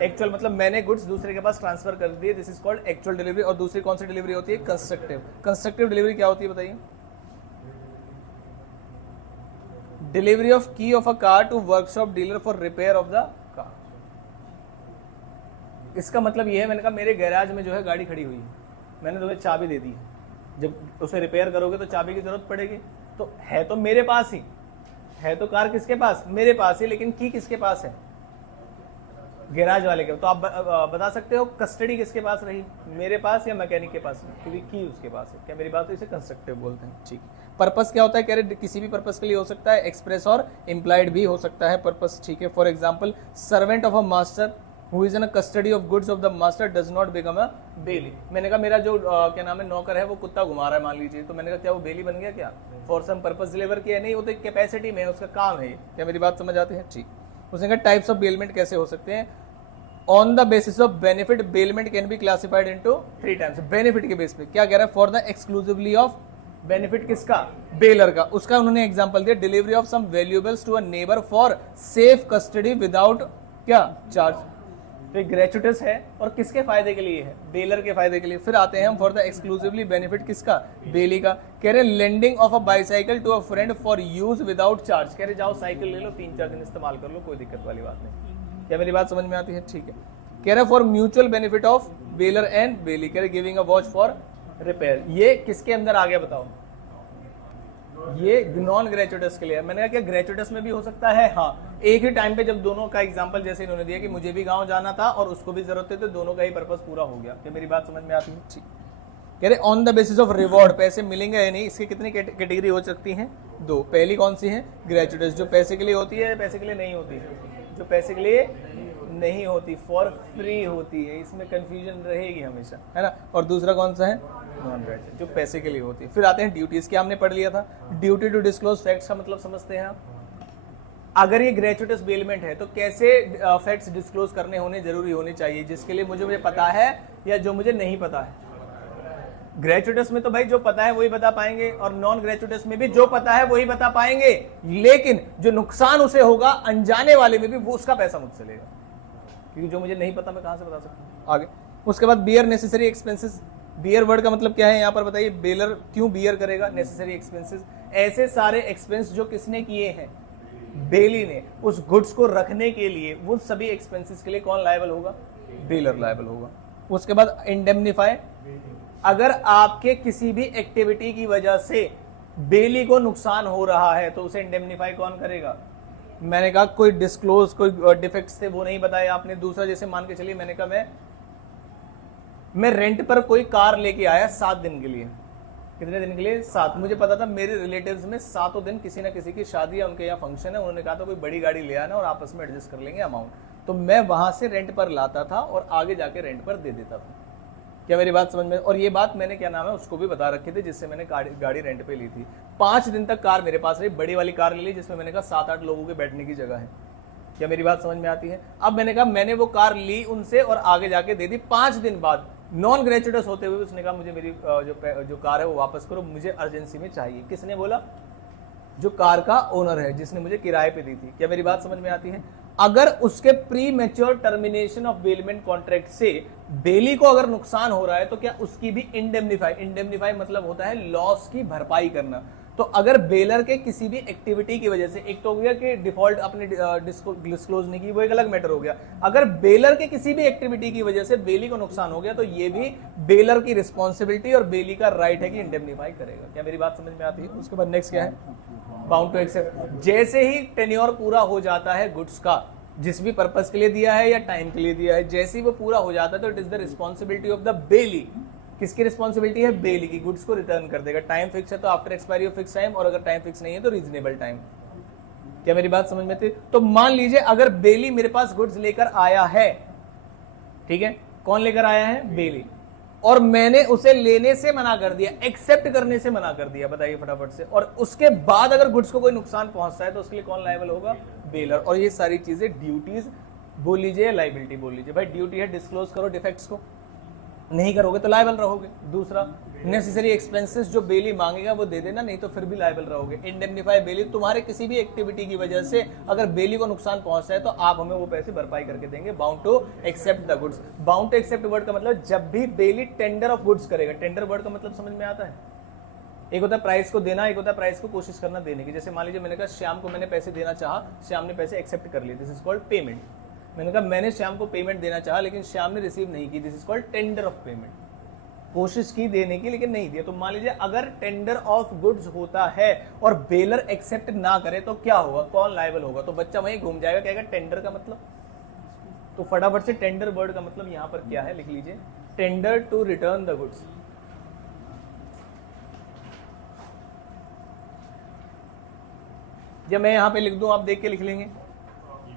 एक्चुअल, मतलब मैंने गुड्स दूसरे के पास ट्रांसफर कर दिए, this is called actual delivery. और दूसरी कौन सी डिलीवरी होती है? कंस्ट्रक्टिव। कंस्ट्रक्टिव डिलीवरी क्या होती है बताइए? Delivery of key of a car to workshop dealer for repair of the car. इसका मतलब ये है, मैंने कहा मेरे गैराज में जो है गाड़ी खड़ी हुई है, मैंने तुम्हें चाबी दे दी है, जब उसे रिपेयर करोगे तो चाबी की जरूरत पड़ेगी, तो है तो मेरे पास ही है, तो कार किसके पास? मेरे पास ही, लेकिन की किसके पास है? गैराज वाले के। तो आप बता सकते हो कस्टडी किसके पास रही? मेरे पास या मैकेनिक के पास? क्योंकि की उसके पास है। क्या मेरी बात? तो इसे कंस्ट्रक्टिव बोलते हैं, ठीक। पर्पस क्या होता है? कह रहे किसी भी पर्पस के लिए हो सकता है, एक्सप्रेस और इम्प्लाइड भी हो सकता है पर्पस, ठीक है। For example, servant of a master who is in custody of goods of the master does not become a bailee. मैंने कहा मेरा जो क्या नाम है नौकर है वो कुत्ता घुमा रहा है मान लीजिए, तो मैंने कहा क्या वो बेली बन गया? क्या फॉर सम पर्पस डिलीवर किया? नहीं, वो तो कैपेसिटी में है, उसका काम है। क्या मेरी बात समझ आती है? ठीक। उसने कहा टाइप्स ऑफ बेलमेंट कैसे हो सकते हैं? On the basis of benefit bailment can be classified into 3 times. Benefit के बेस पे क्या कह रहा है? For the exclusively of benefit किसका? बेलर का। उसका उन्होंने एग्जांपल दिया, delivery of some valuables to a neighbour for safe custody without क्या चार्ज। तो ग्रेचुइटस है और किसके फायदे के लिए है? बेलर के फायदे के लिए। फिर आते हैं हम फॉर द एक्सक्लूसिवली बेनिफिट किसका? बेली का। कह रहे lending of a bicycle to a friend for use without charge. कह रहे जाओ साइकिल ले लो, 3-4 दिन इस्तेमाल कर लो, कोई दिक्कत वाली बात नहीं। क्या मेरी बात समझ में आती है? ठीक है। कह रहे for mutual benefit of bailor and bailee. कह रहे giving a watch for repair. ये किसके अंदर आ गया बताओ? ये नॉन ग्रेचुइटस के लिए। मैंने कहा क्या ग्रेचुइटस में भी हो सकता है? हाँ, एक ही टाइम पे जब दोनों का एग्जांपल जैसे इन्होंने दिया कि मुझे भी गांव जाना था और उसको भी जरूरत थी, तो दोनों का ही पर्पस पूरा हो गया। क्या मेरी बात समझ में आती है? ठीक। कह रहे on the basis of reward, पैसे मिलेंगे या नहीं, इसकी कितनी कैटेगरी हो सकती है? 2। पहली कौन सी है? ग्रेचुइटस, जो पैसे के लिए होती है, पैसे के लिए नहीं होती। जो पैसे के लिए नहीं होती, फॉर फ्री होती है, इसमें कंफ्यूजन रहेगी हमेशा, है ना। और दूसरा कौन सा है? नॉन ग्रेचुइट, जो पैसे के लिए होती है। फिर आते हैं ड्यूटीज, क्या हमने पढ़ लिया था? ड्यूटी टू डिस्क्लोज फैक्ट्स का मतलब समझते हैं आप? अगर ये ग्रेचुइटस बेलमेंट है तो कैसे फैक्ट्स डिस्क्लोज करने होने जरूरी होने चाहिए, जिसके लिए मुझे पता है या जो मुझे नहीं पता है। ग्रेचुइटस में तो भाई जो पता है वही बता पाएंगे, और नॉन ग्रेचुइटस में भी जो पता है वही बता पाएंगे, लेकिन जो नुकसान उसे होगा अनजाने वाले में भी, वो उसका पैसा मुझसे लेगा, क्योंकि जो मुझे नहीं पता मैं कहां से बता सकता हूं। आगे उसके बाद bear necessary expenses. Bear word का मतलब क्या है यहाँ पर बताइए? बेलर क्यों बियर करेगा? नेसेसरी एक्सपेंसेस, ऐसे सारे एक्सपेंस जो किसने किए हैं? बेली ने। उस गुड्स को रखने के लिए वो सभी एक्सपेंसेस के लिए कौन लायबल होगा? बेलर लायबल होगा। उसके बाद इंडेमनीफाई, अगर आपके किसी भी एक्टिविटी की वजह से बेली को नुकसान हो रहा है तो उसे इंडेमनीफाई कौन करेगा? मैंने कहा कोई डिस्क्लोज, कोई डिफेक्ट्स थे वो नहीं बताया आपने। दूसरा जैसे मान के चलिए मैंने कहा मैं रेंट पर कोई कार लेके आया 7 दिन के लिए। कितने दिन के लिए? 7। मुझे पता था मेरे रिलेटिव्स में 7 दिन किसी ना किसी की शादी या उनके यहाँ फंक्शन है, उन्होंने कहा था कोई बड़ी गाड़ी ले आना और आपस में एडजस्ट कर लेंगे अमाउंट। तो मैं वहां से रेंट पर लाता था और आगे जाके रेंट पर दे देता था। क्या मेरी बात समझ में? और ये बात मैंने क्या नाम है उसको भी बता रखी थी जिससे मैंने गाड़ी रेंट पे ली थी। 5 दिन तक कार मेरे पास रही, बड़ी वाली कार ले ली जिसमें मैंने कहा 7-8 लोगों के बैठने की जगह है। क्या मेरी बात समझ में आती है? अब मैंने कहा मैंने वो कार ली उनसे और आगे जाके दे दी। 5 दिन बाद नॉन ग्रेचुइटस होते हुए उसने कहा मुझे मेरी जो कार है वो वापस करो, मुझे अर्जेंसी में चाहिए। किसने बोला? जो कार का ओनर है, जिसने मुझे किराए पे दी थी। क्या मेरी बात समझ में आती है? अगर उसके pre mature termination of bailment contract से बेली को अगर नुकसान हो रहा है तो क्या उसकी भी इंडेमनीफाई मतलब होता है लॉस की भरपाई करना। तो अगर बेलर के किसी भी एक्टिविटी की वजह से, एक तो हो गया कि डिफॉल्ट अपने डिस्क्लोज नहीं की, वो एक अलग मैटर हो गया। अगर बेलर के किसी भी एक्टिविटी की वजह से बेली को नुकसान हो गया तो ये भी बेलर की रिस्पॉन्सिबिलिटी और बेली का राइट है कि इंडेमनीफाई करेगा। क्या मेरी बात समझ में आती है? उसके बाद नेक्स्ट क्या है? Bound to accept. जैसे ही टेन्योर पूरा हो जाता है गुड्स का, जिस भी पर्पस के लिए दिया है या टाइम के लिए दिया है, जैसे ही वो पूरा हो जाता है तो it is the responsibility of the belly. किसकी रिस्पॉन्सिबिलिटी है? बेली की। गुड्स को रिटर्न कर देगा। टाइम फिक्स है तो after expiry of fix time, और अगर टाइम फिक्स नहीं है तो रीजनेबल टाइम। क्या मेरी बात समझ में थी? तो मान लीजिए अगर बेली मेरे पास गुड्स लेकर आया है, ठीक है, कौन लेकर आया है? बेली, और मैंने उसे लेने से मना कर दिया, एक्सेप्ट करने से मना कर दिया, बताइए फटाफट से, और उसके बाद अगर गुड्स को कोई नुकसान पहुंचता है तो उसके लिए कौन लायबल होगा? बेलर। और ये सारी चीजें ड्यूटीज बोल लीजिए या लाइबिलिटी बोल लीजिए। भाई ड्यूटी है डिस्क्लोज करो डिफेक्ट्स को, नहीं करोगे तो लायबल रहोगे। दूसरा, नेसेसरी एक्सपेंसेस जो बेली मांगेगा वो दे देना, नहीं तो फिर भी लायबल रहोगे। इंडेमनीफाई बेली, तुम्हारे किसी भी एक्टिविटी की वजह से अगर बेली को नुकसान पहुंचता है तो आप हमें वो पैसे भरपाई करके देंगे। Bound to accept the goods. Bound to accept word का मतलब जब भी बेली टेंडर ऑफ गुड्स करेगा, टेंडर वर्ड का मतलब समझ में आता है? एक होता है प्राइस को देना, एक होता है प्राइस को कोशिश करना देने की। जैसे मान लीजिए मैंने कहा श्याम को मैंने पैसे देना चाहा, श्याम ने पैसे एक्सेप्ट कर लिए, दिस इज कॉल्ड पेमेंट। मैंने कहा मैंने श्याम को पेमेंट देना चाहा लेकिन श्याम ने रिसीव नहीं की, this is called tender of payment. कोशिश की देने की लेकिन नहीं दिया। तो मान लीजिए अगर टेंडर ऑफ गुड्स होता है और बेलर एक्सेप्ट ना करे तो क्या होगा? कौन लायबल होगा? तो बच्चा वहीं घूम जाएगा, कहेगा टेंडर का मतलब। तो फटाफट से टेंडर वर्ड का मतलब यहां पर क्या है लिख लीजिए, tender to return the goods. जब मैं यहां पे लिख दूं आप देख के लिख लेंगे,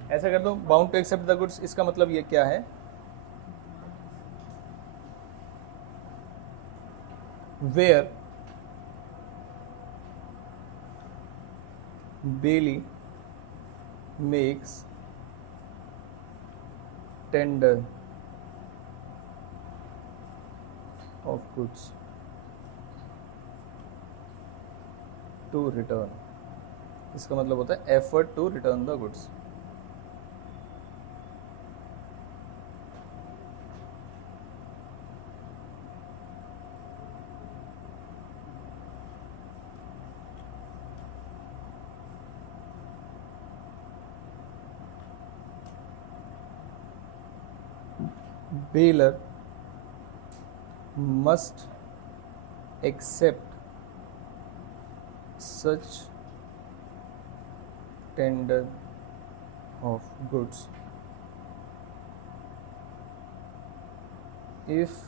ऐसा कर दूं bound to accept the goods, इसका मतलब ये क्या है? where Bailey makes tender of goods to return। इसका मतलब होता है effort to return the goods। Bailor must accept such tender of goods if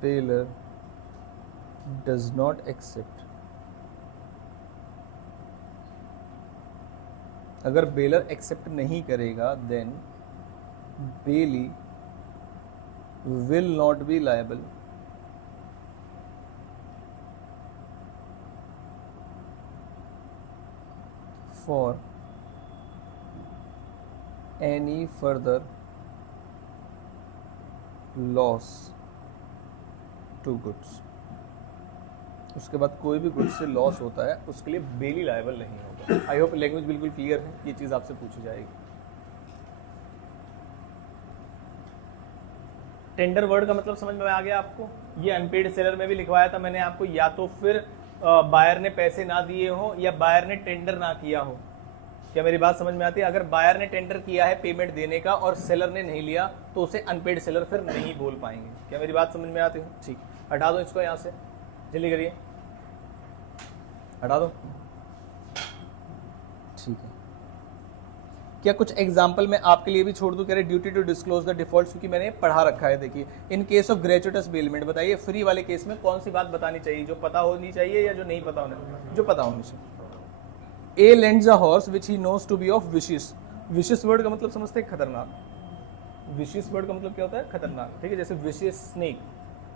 Bailor does not accept, अगर बेलर एक्सेप्ट नहीं करेगा then Bailey will not be liable for any further loss to goods। उसके बाद कोई भी goods से loss होता है उसके लिए बेली लायबल नहीं होगा। आई होप लैंग्वेज बिल्कुल क्लियर है, ये चीज़ आपसे पूछी जाएगी। टेंडर वर्ड का मतलब समझ में आ गया आपको? ये अनपेड सेलर में भी लिखवाया था मैंने आपको, या तो फिर बायर ने पैसे ना दिए हो या बायर ने टेंडर ना किया हो। क्या मेरी बात समझ में आती है? अगर बायर ने टेंडर किया है पेमेंट देने का और सेलर ने नहीं लिया तो उसे अनपेड सेलर फिर नहीं बोल पाएंगे। क्या मेरी बात समझ में आती है? ठीक, हटा दो इसको यहाँ से, जल्दी करिए, हटा दो। ठीक है, क्या कुछ एग्जाम्पल मैं आपके लिए भी छोड़ दूं? कह रहे duty to disclose the default, क्योंकि मैंने पढ़ा रखा है। देखिए, in case of gratuitous bailment, बताइए फ्री वाले केस में कौन सी बात बतानी चाहिए? जो पता होनी चाहिए या जो नहीं पता होना? जो पता होनी चाहिए। A lends a horse which he knows to be of vicious vicious word का मतलब समझते हैं खतरनाक। विशियस वर्ड का मतलब क्या होता है? खतरनाक, ठीक है। जैसे विशियस स्नेक,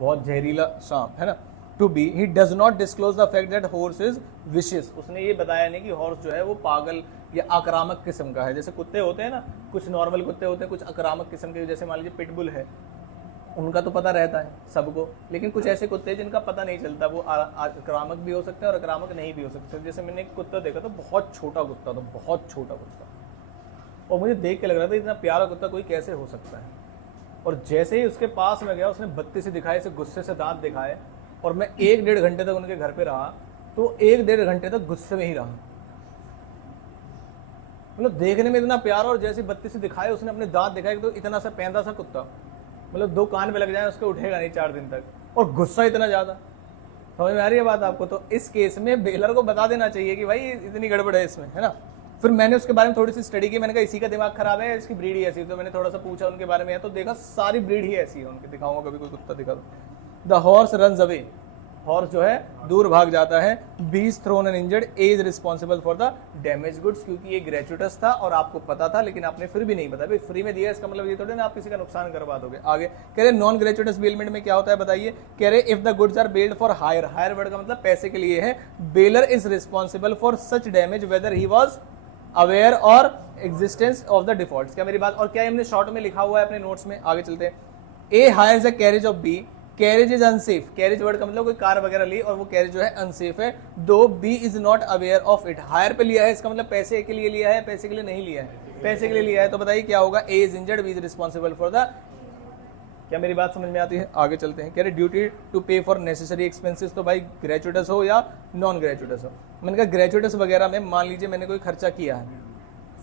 बहुत जहरीला सांप, है ना। To be, he does not disclose the fact that horse is vicious, उसने ये बताया नहीं कि हॉर्स जो है वो पागल या आक्रामक किस्म का है। जैसे कुत्ते होते हैं ना, कुछ नॉर्मल कुत्ते होते हैं, कुछ आक्रामक किस्म के, जैसे मान लीजिए पिटबुल है, उनका तो पता रहता है सबको, लेकिन कुछ ऐसे कुत्ते हैं जिनका पता नहीं चलता, वो आक्रामक भी हो सकते हैं और आक्रामक नहीं भी हो सकते। जैसे मैंने एक कुत्ता देखा था, बहुत छोटा कुत्ता था, बहुत छोटा कुत्ता, और मुझे देख के लग रहा था इतना प्यारा कुत्ता कोई कैसे हो सकता है। और जैसे ही उसके पास में गया, उसने बत्ती से दिखाए, से गुस्से से दांत दिखाए, और मैं 1-1.5 घंटे तक उनके घर पे रहा, तो 1-1.5 घंटे तक गुस्से में ही रहा। मतलब देखने में इतना प्यारा, और जैसे बत्ती से दिखाए उसने अपने दांत दिखाए, तो इतना सा पैंदा सा कुत्ता, मतलब 2 कान पे लग जाए उसके उठेगा नहीं 4 दिन तक, और गुस्सा इतना ज्यादा। समझ में आ रही है बात आपको? तो इस केस में बेलर को बता देना चाहिए कि भाई इतनी गड़बड़ है इसमें, है ना। फिर मैंने उसके बारे में थोड़ी सी स्टडी की, मैंने कहा इसी का दिमाग खराब है, इसकी ब्रीड ही ऐसी, तो मैंने थोड़ा सा पूछा उनके बारे में, तो देखा सारी ब्रीड ही ऐसी है उनकी। दिखाऊंगा कभी कोई कुत्ता दिखा। The horse runs away, horse जो है दूर भाग जाता है। B's thrown and injured, A is responsible for the damage goods, क्योंकि ये ग्रेचुइटस था और आपको पता था, लेकिन आपने फिर भी नहीं बताया। भाई फ्री में दिया, इसका मतलब ये थोड़ी ना आप किसी का नुकसान करवा दोगे। आगे कह रहे नॉन ग्रेचुइटस बेलमेंट में क्या होता है बताइए। कह रहे if the goods are bailed for hire, hire word का मतलब पैसे के लिए है। Bailor is responsible for such damage whether he was aware और एग्जिस्टेंस ऑफ द डिफॉल्ट। क्या मेरी बात? और क्या हमने शॉर्ट में लिखा हुआ है अपने नोट्स में? आगे चलते हैं। A hires a carriage of B, carriage is unsafe. Carriage word का मतलब कोई कार वगैरह ली और वो कैरेज जो है अनसेफ है, though B is not aware of it. Hire पे लिया है, इसका मतलब पैसे के लिए लिया है, पैसे के लिए नहीं लिया है, पैसे के लिए लिया है। तो बताइए क्या होगा? A is injured, B is responsible for the. क्या मेरी बात समझ में आती है? आगे चलते हैं। कह रहे ड्यूटी टू पे फॉर नेसेसरी एक्सपेंसेस, तो भाई ग्रेचुइटस हो या नॉन ग्रेचुइटस हो। मैंने कहा ग्रेचुइटस वगैरह में मान लीजिए मैंने कोई खर्चा किया है,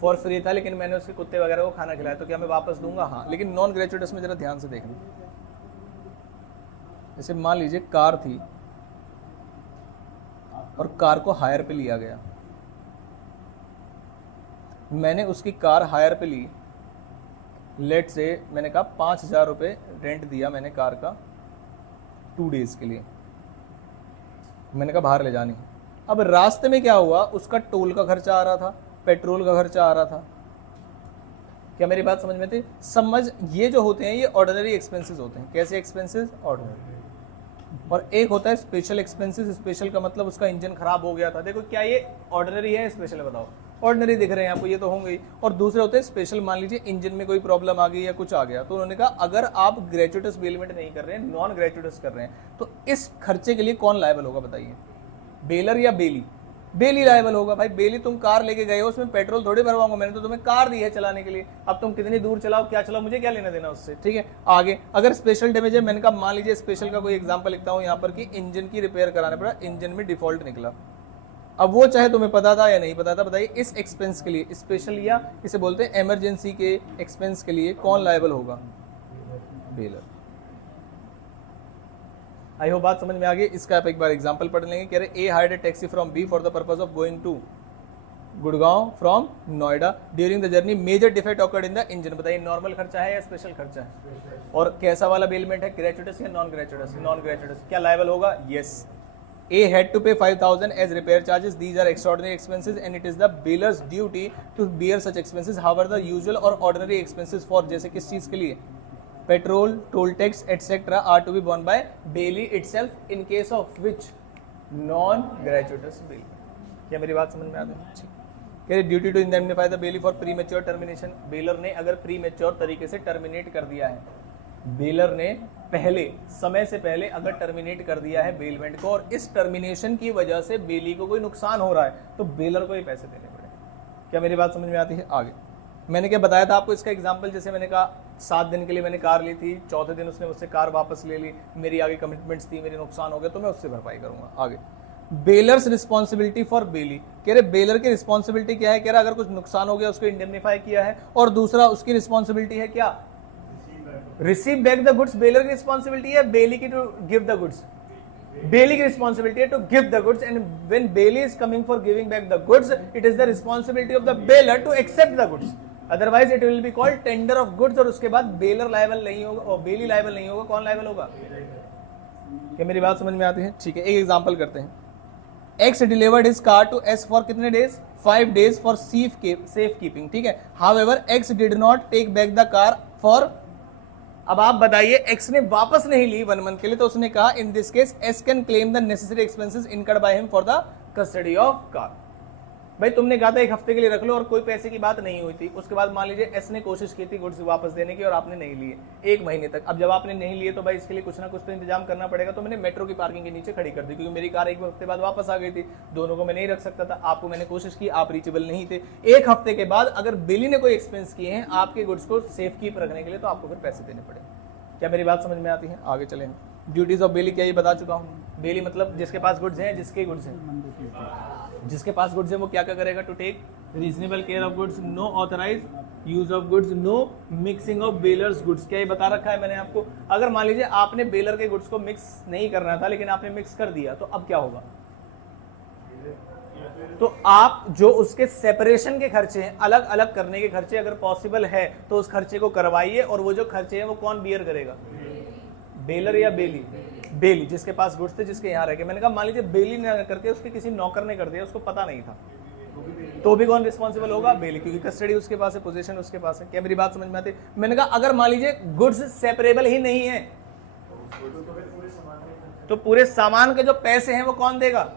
फॉर फ्री था, लेकिन मैंने उसके कुत्ते वगैरह को खाना खिलाया, तो क्या मैं वापस दूंगा? हाँ। लेकिन नॉन ग्रेचुइटस में जरा ध्यान से देखना, जैसे मान लीजिए कार थी और कार को हायर पे लिया गया, मैंने उसकी कार हायर पे ली, लेट से मैंने कहा 5,000 रुपये रेंट दिया मैंने कार का 2 डेज के लिए, मैंने कहा बाहर ले जानी। अब रास्ते में क्या हुआ, उसका टोल का खर्चा आ रहा था, पेट्रोल का खर्चा आ रहा था। क्या मेरी बात समझ में थी? समझ, ये जो होते हैं ये ऑर्डिनरी एक्सपेंसेस होते हैं। कैसे एक्सपेंसेस? ऑर्डिनरी। और एक होता है स्पेशल एक्सपेंसेस। स्पेशल का मतलब उसका इंजन खराब हो गया था। देखो क्या ये ऑर्डिनरी है स्पेशल है? बताओ। ऑर्डिनरी दिख रहे हैं आपको, ये तो होंगे ही। और दूसरे होते हैं स्पेशल, मान लीजिए इंजन में कोई प्रॉब्लम आ गई या कुछ आ गया, तो उन्होंने कहा अगर आप ग्रेचुइटस बेलमेंट नहीं कर रहे हैं, नॉन ग्रेचुइटस कर रहे हैं, तो इस खर्चे के लिए कौन लायबल होगा बताइए? बेलर या बेली? बेली लायबल होगा। भाई बेली, तुम कार लेके गए हो, उसमें पेट्रोल थोड़ी भरवाऊंगा, मैंने तो तुम्हें कार दी है चलाने के लिए, अब तुम कितनी दूर चलाओ क्या चलाओ, मुझे क्या लेना देना उससे, ठीक है। आगे अगर स्पेशल डैमेज है, मैंने कहा मान लीजिए स्पेशल का कोई एग्जांपल लिखता हूं यहाँ पर कि इंजन की रिपेयर कराने पड़ा, इंजन में डिफॉल्ट निकला, अब वो चाहे तुम्हें पता था या नहीं पता था, बताइए इस एक्सपेंस के लिए, स्पेशल या इसे बोलते हैं इमरजेंसी के एक्सपेंस के लिए कौन लायबल होगा? बेलर। आई होप बात समझ में आ गई। इसका आप एक बार एग्जांपल पढ़ लेंगे। कह रहे A hired a taxi from B for the purpose of going to Gurgaon from Noida, during the journey major defect occurred in the engine. बताइए नॉर्मल खर्चा है या स्पेशल खर्चा है? और कैसा वाला बेलमेंट है, ग्रेचुइटस या नॉन ग्रेचुइटस? नॉन ग्रेचुइटस। क्या लायबल होगा? Yes. A had to pay 5,000 as repair charges. These are extraordinary expenses and it is the bealer's duty to bear such expenses. However, the usual or ordinary expenses for जैसे किस चीज के लिए, petrol, toll tax etc. are to be borne by bailey itself, in case of which non gratuitous bail। क्या मेरी बात समझ में आ गई? ठीक। कह रहे duty to indemnify the bailee for premature termination. Bailor ने अगर प्री मेच्योर तरीके से टर्मिनेट कर दिया है, बेलर ने पहले समय से पहले अगर टर्मिनेट कर दिया है बेलमेंट को, और इस टर्मिनेशन की वजह से बेली को कोई नुकसान हो रहा है, तो बेलर को ही पैसे देने पड़े। क्या मेरी बात समझ में आती है? आगे मैंने क्या बताया था आपको इसका एग्जांपल, जैसे मैंने कहा 7 दिन के लिए मैंने कार ली थी, चौथे दिन उसने मुझसे कार वापस ले ली, मेरी आगे कमिटमेंट्स थी, मेरे नुकसान हो गया, तो मैं उससे भरपाई करूंगा। आगे बेलर्स रिस्पॉन्सिबिलिटी फॉर बेली। कह रहे बेलर की रिस्पॉन्सिबिलिटी क्या है? कह रहा अगर कुछ नुकसान हो गया उसको इंडेमनिफाई किया है, और दूसरा उसकी रिस्पॉन्सिबिलिटी है क्या? Receive back the goods. Bailor की रिस्पॉन्सिबिलिटी है बेली की to give the goods, bailee की रिस्पॉन्सिबिलिटी है to give the goods, and when bailee is coming for giving back the goods, it is the responsibility of the bailor to accept the goods, otherwise it will be called tender of goods. और उसके बाद baler liable नहीं होगा और बेली liable नहीं होगा, कौन liable होगा? क्या मेरी बात समझ में आती है? ठीक है, एक एग्जांपल करते हैं। X delivered his car to S for कितने days? 5 days for safe keeping, ठीक है। However X did not take back the car for, अब आप बताइए एक्स ने वापस नहीं ली 1 मंथ के लिए, तो उसने कहा इन this case S can claim the necessary expenses incurred by him for the custody of car. भाई तुमने कहा था 1 हफ्ते के लिए रख लो और कोई पैसे की बात नहीं हुई थी, उसके बाद मान लीजिए एस ने कोशिश की थी गुड्स वापस देने की और आपने नहीं लिए 1 महीने तक। अब जब आपने नहीं लिए तो भाई इसके लिए कुछ ना कुछ तो इंतजाम करना पड़ेगा। तो मैंने मेट्रो की पार्किंग के नीचे खड़ी कर दी क्योंकि मेरी कार 1 हफ्ते बाद वापस आ गई थी, दोनों को मैं नहीं रख सकता था। आपको मैंने कोशिश की, आप रीचेबल नहीं थे। 1 हफ्ते के बाद अगर बेली ने कोई एक्सपेंस किए हैं आपके गुड्स को सेफ कीप रखने के लिए, तो आपको फिर पैसे देने पड़े। क्या मेरी बात समझ में आती है? आगे चले हम। ड्यूटीज ऑफ बेली क्या ये बता चुका हूँ। बेली मतलब जिसके पास गुड्स हैं, जिसके गुड्स हैं, जिसके पास गुड्स है वो क्या क्या करेगा? To take reasonable care of goods, no authorised use of goods, no mixing of bailor's goods. क्या ये बता रखा है मैंने आपको? अगर मान लीजिए आपने बेलर के गुड्स को मिक्स नहीं करना था लेकिन आपने मिक्स कर दिया, तो अब क्या होगा? तो आप जो उसके सेपरेशन के खर्चे हैं, अलग अलग करने के खर्चे, अगर पॉसिबल है तो उस खर्चे को करवाइए। और वो जो खर्चे हैं वो कौन बियर करेगा? बेलर या बेली? बेली, जिसके पास गुड्स थे, जिसके यहाँ रह के। मैंने कहा मान लीजिए बेली ने करके उसके किसी नौकर ने कर दिया, उसको पता नहीं था, तो भी कौन रिस्पॉन्सिबल होगा? बेली, क्योंकि कस्टडी उसके पास है, पोजीशन उसके पास है। क्या मेरी बात समझ में आती है? मैंने कहा अगर मान लीजिए गुड्स सेपरेबल ही नहीं है तो पूरे सामान के जो पैसे हैं वो कौन देगा?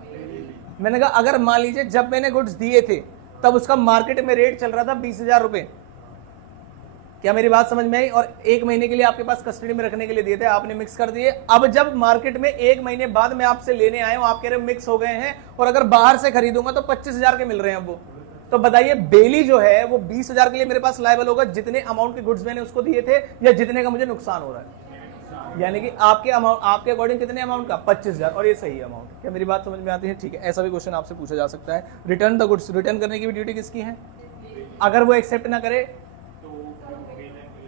मैंने कहा अगर मान लीजिए जब मैंने गुड्स दिए थे तब उसका मार्केट में रेट चल रहा था 20,000 रुपए। क्या मेरी बात समझ में आई? और 1 महीने के लिए आपके पास कस्टडी में रखने के लिए दिए थे, आपने मिक्स कर दिए। अब जब मार्केट में 1 महीने बाद मैं आपसे लेने आया हूं, आप कह रहे हो मिक्स हो गए हैं, और अगर बाहर से खरीदूंगा तो 25,000 के मिल रहे हैं अब वो। तो बताइए बेली जो है वो 20,000 के लिए मेरे पास लायबल होगा जितने अमाउंट के गुड्स मैंने उसको दिए थे, या जितने का मुझे नुकसान हो रहा है? यानी कि आपके अमाउंट, आपके अकॉर्डिंग कितने अमाउंट का? 25,000, और ये सही अमाउंट। क्या मेरी बात समझ में आती है? ठीक है, ऐसा भी क्वेश्चन आपसे पूछा जा सकता है। रिटर्न द गुड्स, रिटर्न करने की भी ड्यूटी किसकी है? अगर वो एक्सेप्ट ना करे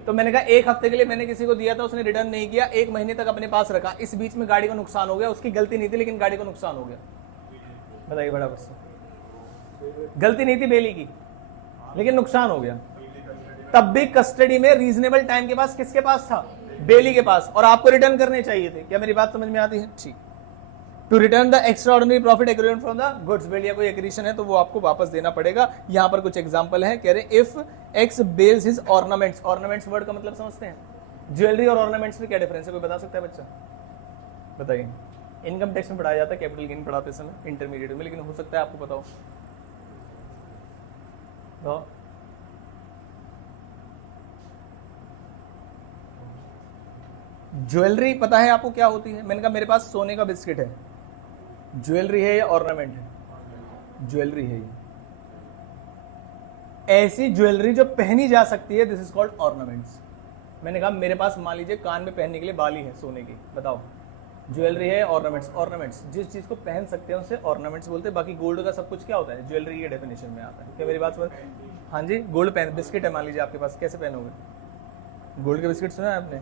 तो मैंने कहा 1 हफ्ते के लिए मैंने किसी को दिया था, उसने रिटर्न नहीं किया, 1 महीने तक अपने पास रखा, इस बीच में गाड़ी को नुकसान हो गया, उसकी गलती नहीं थी लेकिन गाड़ी को नुकसान हो गया। बताइए बड़ा क्वेश्चन। गलती नहीं थी बेली की लेकिन नुकसान हो गया, तब भी कस्टडी में रीजनेबल टाइम के पास किसके पास था? बेली के पास, और आपको रिटर्न करने चाहिए थे। क्या मेरी बात समझ में आती है? ठीक। To return the extraordinary profit accrued from the goods bailed, या कोई एक्रीशन है तो वो आपको वापस देना पड़ेगा। यहां पर कुछ एग्जांपल है, कह रहे if X bails his ornaments. Ornaments word का मतलब समझते हैं? ज्वेलरी और ऑर्नामेंट्स में क्या डिफरेंस है, कोई बता सकता है बच्चा? बताइए। इनकम टैक्स में पढ़ाया जाता है, कैपिटल गेन पढ़ाते समय इंटरमीडिएट में, लेकिन हो सकता है आपको पता हो। ज्वेलरी पता है आपको क्या होती है? मैंने कहा मेरे पास सोने का बिस्किट है, ज्वेलरी है या ऑर्नामेंट है? ज्वेलरी है। ये ऐसी ज्वेलरी जो पहनी जा सकती है, दिस इज कॉल्ड ऑर्नामेंट्स। मैंने कहा मेरे पास मान लीजिए कान में पहनने के लिए बाली है सोने की, बताओ ज्वेलरी है या ऑर्नामेंट्स? ऑर्नामेंट्स, जिस चीज को पहन सकते हैं उसे ऑर्नामेंट्स बोलते हैं। बाकी गोल्ड का सब कुछ क्या होता है? ज्वेलरी के डेफिनेशन में आता है। क्या मेरी बात समझ? हाँ जी, गोल्ड पहन, बिस्किट है मान लीजिए आपके पास, कैसे पहनोगे? गोल्ड के बिस्किट सुना है आपने?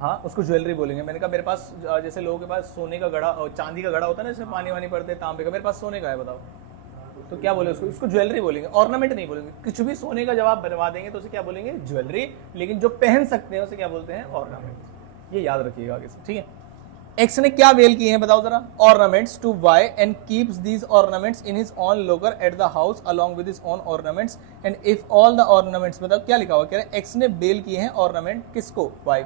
हाँ, उसको ज्वेलरी बोलेंगे। मैंने कहा मेरे पास जैसे लोगों के पास सोने का घड़ा और चांदी का घड़ा होता है ना, जिसमें पानी वानी पड़ते हैं, तांबे का, मेरे पास सोने का है, बताओ तो क्या बोले उसको? उसको ज्वेलरी बोलेंगे, ऑर्नामेंट नहीं बोलेंगे। कुछ भी सोने का जवाब बनवा देंगे तो उसे क्या बोलेंगे? ज्वेलरी। लेकिन जो पहन सकते हैं उसे क्या बोलते हैं? ऑर्नामेंट। ये याद रखिएगा आगे से, ठीक है। एक्स ने क्या बेल किए हैं बताओ जरा? Ornaments to Y and keeps these ornaments in his own locker at the house along with his own ornaments and if all the ornaments, मतलब क्या लिखा हुआ? कह रहे हैं एक्स ने बेल किए हैं ऑर्नामेंट, किसको? वाई।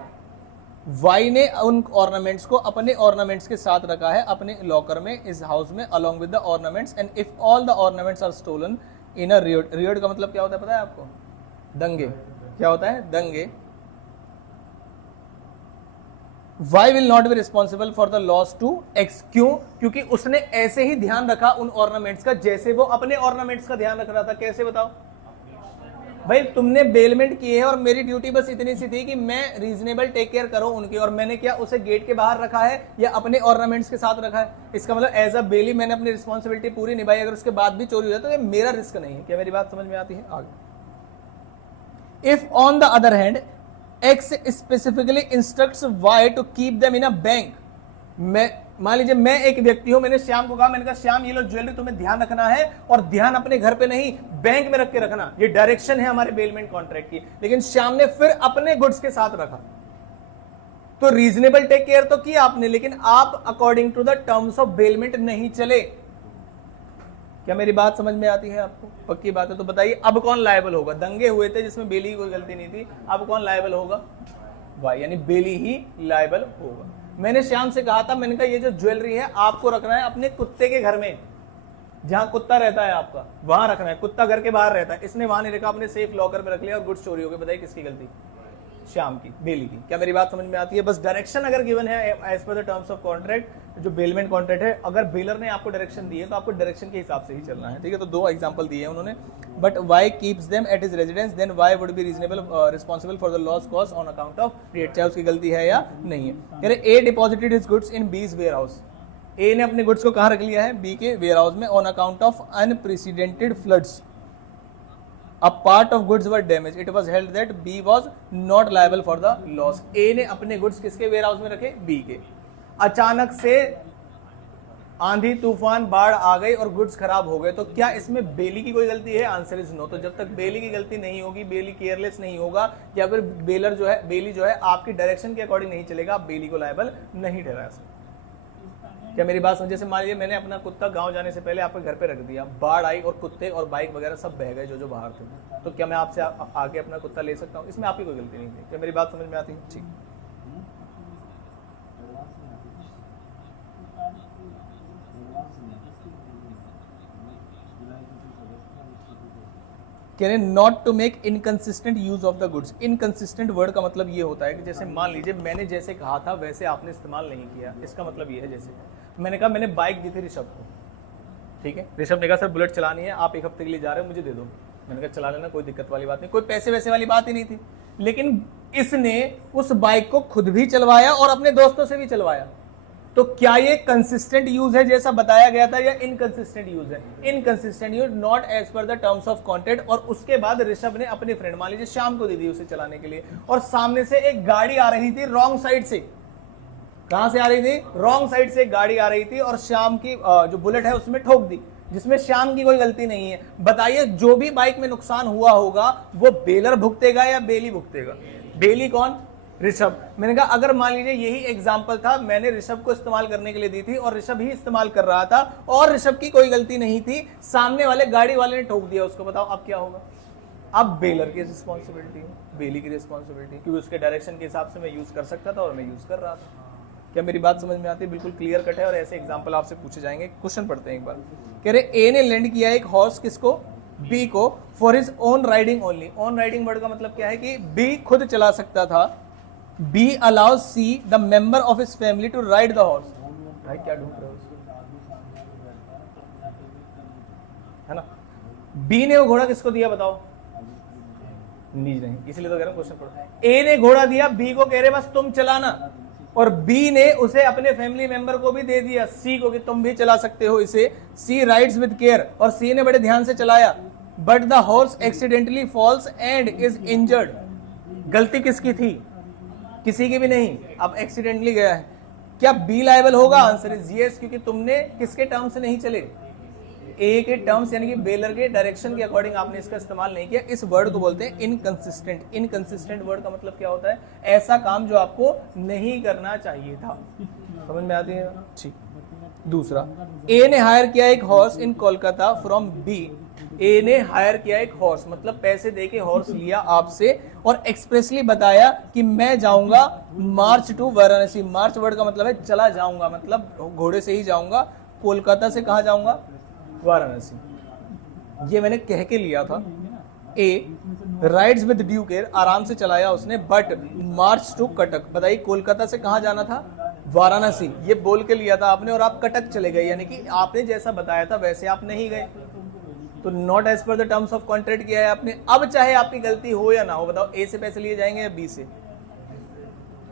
वाई ने उन ऑर्नामेंट्स को अपने ऑर्नामेंट्स के साथ रखा है अपने लॉकर में, इस हाउस में, along with the ornaments and if all the ornaments are stolen in a riot. Riot का मतलब क्या होता है पता है आपको? दंगे। क्या होता है? दंगे। Y will not be responsible for the loss to X. क्यों? क्योंकि उसने ऐसे ही ध्यान रखा उन ऑर्नामेंट्स का जैसे वो अपने ऑर्नामेंट्स का ध्यान रख रहा था। कैसे बताओ भाई? तुमने बेलमेंट किए है और मेरी ड्यूटी बस इतनी सी थी कि मैं रीजनेबल टेक केयर करो उनकी, और मैंने क्या उसे गेट के बाहर रखा है या अपने ऑर्नामेंट्स के साथ रखा है? इसका मतलब एज अ बेली मैंने अपनी रिस्पॉन्सिबिलिटी पूरी निभाई, अगर उसके बाद भी चोरी हो जाए तो ये मेरा रिस्क नहीं है। क्या मेरी बात समझ में आती है? आगे। If on the other hand X specifically instructs Y to keep them in a bank. मैं मान लीजिए मैं एक व्यक्ति हूं, मैंने श्याम को कहा, मैंने कहा श्याम ये लो ज्वेलरी तुम्हें ध्यान रखना है, और ध्यान अपने घर पे नहीं बैंक में रख के रखना। ये डायरेक्शन है हमारे बेलमेंट कॉन्ट्रैक्ट की, लेकिन श्याम ने फिर अपने गुड्स के साथ रखा। तो रीजनेबल टेक केयर तो किया आपने, लेकिन आप according to the terms of bailment नहीं चले। क्या मेरी बात समझ में आती है आपको? पक्की बात है। तो बताइए अब कौन लायबल होगा? दंगे हुए थे जिसमें बेली की कोई गलती नहीं थी, अब कौन लायबल होगा? वाई, यानी बेली ही लायबल होगा। मैंने श्याम से कहा था, मैंने कहा ये जो ज्वेलरी है आपको रखना है अपने कुत्ते के घर में, जहां कुत्ता रहता है आपका वहां रखना है, कुत्ता घर के बाहर रहता है, इसने वहां नहीं रखा, अपने सेफ लॉकर में रख लिया और गुड्स चोरी हो गए। बताइए किसकी गलती? श्याम की, बेली की। क्या मेरी बात समझ में आती है? बस डायरेक्शन अगर गिवन है as per the terms of contract, जो बेलमेंट कॉन्ट्रैक्ट है, अगर बेलर ने आपको डायरेक्शन दी है तो आपको डायरेक्शन के हिसाब से ही चलना है, ठीक है। तो 2 एग्जांपल दिए हैं उन्होंने। But Y keeps them at his residence, then Y would be reasonable responsible for the loss caused on account of rate, चाहे उसकी गलती है या नहीं है। कह रहे A deposited his goods in B's ware house, ए ने अपने गुड्स को कहां रख लिया है? बी के वेयर हाउस में, on account of unprecedented floods. A part of goods were damaged. It was held that B was not liable for the loss. A ने अपने गुड्स किसके वेयर हाउस में रखे? B के। अचानक से आंधी तूफान बाढ़ आ गई और गुड्स खराब हो गए, तो क्या इसमें बेली की कोई गलती है? Answer is no. तो जब तक बेली की गलती नहीं होगी, बेली केयरलेस नहीं होगा, या फिर बेली जो है आपकी डायरेक्शन के अकॉर्डिंग नहीं चलेगा, आप बेली को लायबल नहीं ठहरा सकते। क्या मेरी बात समझ? जैसे मान लीजिए मैंने अपना कुत्ता गांव जाने से पहले आपके घर पे रख दिया, बाढ़ आई और कुत्ते और बाइक वगैरह सब बह गए जो बाहर थे, तो क्या मैं आपसे आगे अपना कुत्ता ले सकता हूँ? इसमें आपकी कोई गलती नहीं थी। क्या मेरी बात समझ में आती है? ठीक। कह रहे not to make inconsistent use of the goods. Inconsistent word का मतलब ये होता है कि जैसे मान लीजिए मैंने जैसे कहा था वैसे आपने इस्तेमाल नहीं किया। इसका मतलब ये है, जैसे मैंने कहा मैंने बाइक दी थी ऋषभ को, ठीक है, ऋषभ ने कहा सर बुलेट चलानी है, आप 1 हफ्ते के लिए जा रहे हो, मुझे दे दो। मैंने कहा चला लेना, कोई दिक्कत वाली बात नहीं, कोई पैसे वैसे वाली बात ही नहीं थी। लेकिन इसने उस बाइक को खुद भी चलवाया और अपने दोस्तों से भी चलवाया, तो क्या ये कंसिस्टेंट यूज है जैसा बताया गया था, या इनकंसिस्टेंट यूज है? Inconsistent use, not as per the terms of contract. और उसके बाद ऋषभ ने अपने फ्रेंड, मान लीजिए शाम को दे दी उसे चलाने के लिए, और सामने से एक गाड़ी आ रही थी रॉन्ग साइड से। कहां से आ रही थी? रॉन्ग साइड से एक गाड़ी आ रही थी और श्याम की जो बुलेट है उसमें ठोक दी, जिसमें श्याम की कोई गलती नहीं है। बताइए जो भी बाइक में नुकसान हुआ होगा वो बेलर भुगतेगा या बेली भुगतेगा? बेली कौन? ऋषभ। मैंने कहा अगर मान लीजिए यही एग्जाम्पल था, मैंने ऋषभ को इस्तेमाल करने के लिए दी थी और ऋषभ ही इस्तेमाल कर रहा था और ऋषभ की कोई गलती नहीं थी, सामने वाले गाड़ी वाले ने ठोक दिया उसको, बताओ अब क्या होगा? अब बेलर की रिस्पॉन्सिबिलिटी है, बेली की रिस्पॉन्सिबिलिटी, क्योंकि उसके डायरेक्शन के हिसाब से मैं यूज कर सकता था और मैं यूज कर रहा था। क्या मेरी बात समझ में आती है? बिल्कुल क्लियर कट है और ऐसे एग्जाम्पल आपसे पूछे जाएंगे। क्वेश्चन पढ़ते हैं एक बार। कह रहे ए ने लेंड किया एक हॉर्स, किसको? बी को, for his own riding only. Own riding word का मतलब क्या है कि बी खुद चला सकता था। B allows C the member of his family to ride the horse. भाई क्या ढूंढ रहे हो है ना? बी ने वो घोड़ा किसको दिया बताओ? नीज नहीं, इसलिए तो कह रहा हूं क्वेश्चन पढ़ो। ए ने घोड़ा दिया, बी को कह रहे बस तुम चलाना, और बी ने उसे अपने फैमिली मेंबर को भी दे दिया, सी को, कि तुम भी चला सकते हो इसे। सी राइड्स विद केयर, और सी ने बड़े ध्यान से चलाया। But the horse accidentally falls and is injured. गलती किसकी थी? किसी की भी नहीं, अब एक्सीडेंटली गया है। क्या बी लायबल होगा? आंसर इज यस, क्योंकि तुमने किसके टर्म से नहीं चले? ए के टर्म्स, यानी कि बेलर के डायरेक्शन के अकॉर्डिंग आपने इसका इस्तेमाल नहीं किया। इस वर्ड को बोलते हैं इनकंसिस्टेंट। इनकंसिस्टेंट वर्ड का मतलब क्या होता है? ऐसा काम जो आपको नहीं करना चाहिए था। समझ में आती है? ठीक। दूसरा, ए ने हायर किया एक horse in Kolkata from B. A ने हायर किया एक हॉर्स, मतलब पैसे देके हॉर्स लिया आपसे और एक्सप्रेसली बताया कि मैं जाऊंगा मार्च टू वाराणसी। मार्च वर्ड का मतलब है चला जाऊंगा, मतलब घोड़े से ही जाऊंगा। कोलकाता से कहां जाऊंगा? वाराणसी। ये मैंने कह के लिया था। ए राइड्स विद ड्यू केयर, आराम से चलाया उसने। बट मार्च टू कटक, बताइए कोलकाता से कहां जाना था? वाराणसी। ये बोल के लिया था आपने और आप कटक चले गए, यानी कि आपने जैसा बताया था वैसे आप नहीं गए, तो not as per the terms of contract किया है आपने। अब चाहे आपकी गलती हो या ना हो, बताओ ए से पैसे लिए जाएंगे या बी से?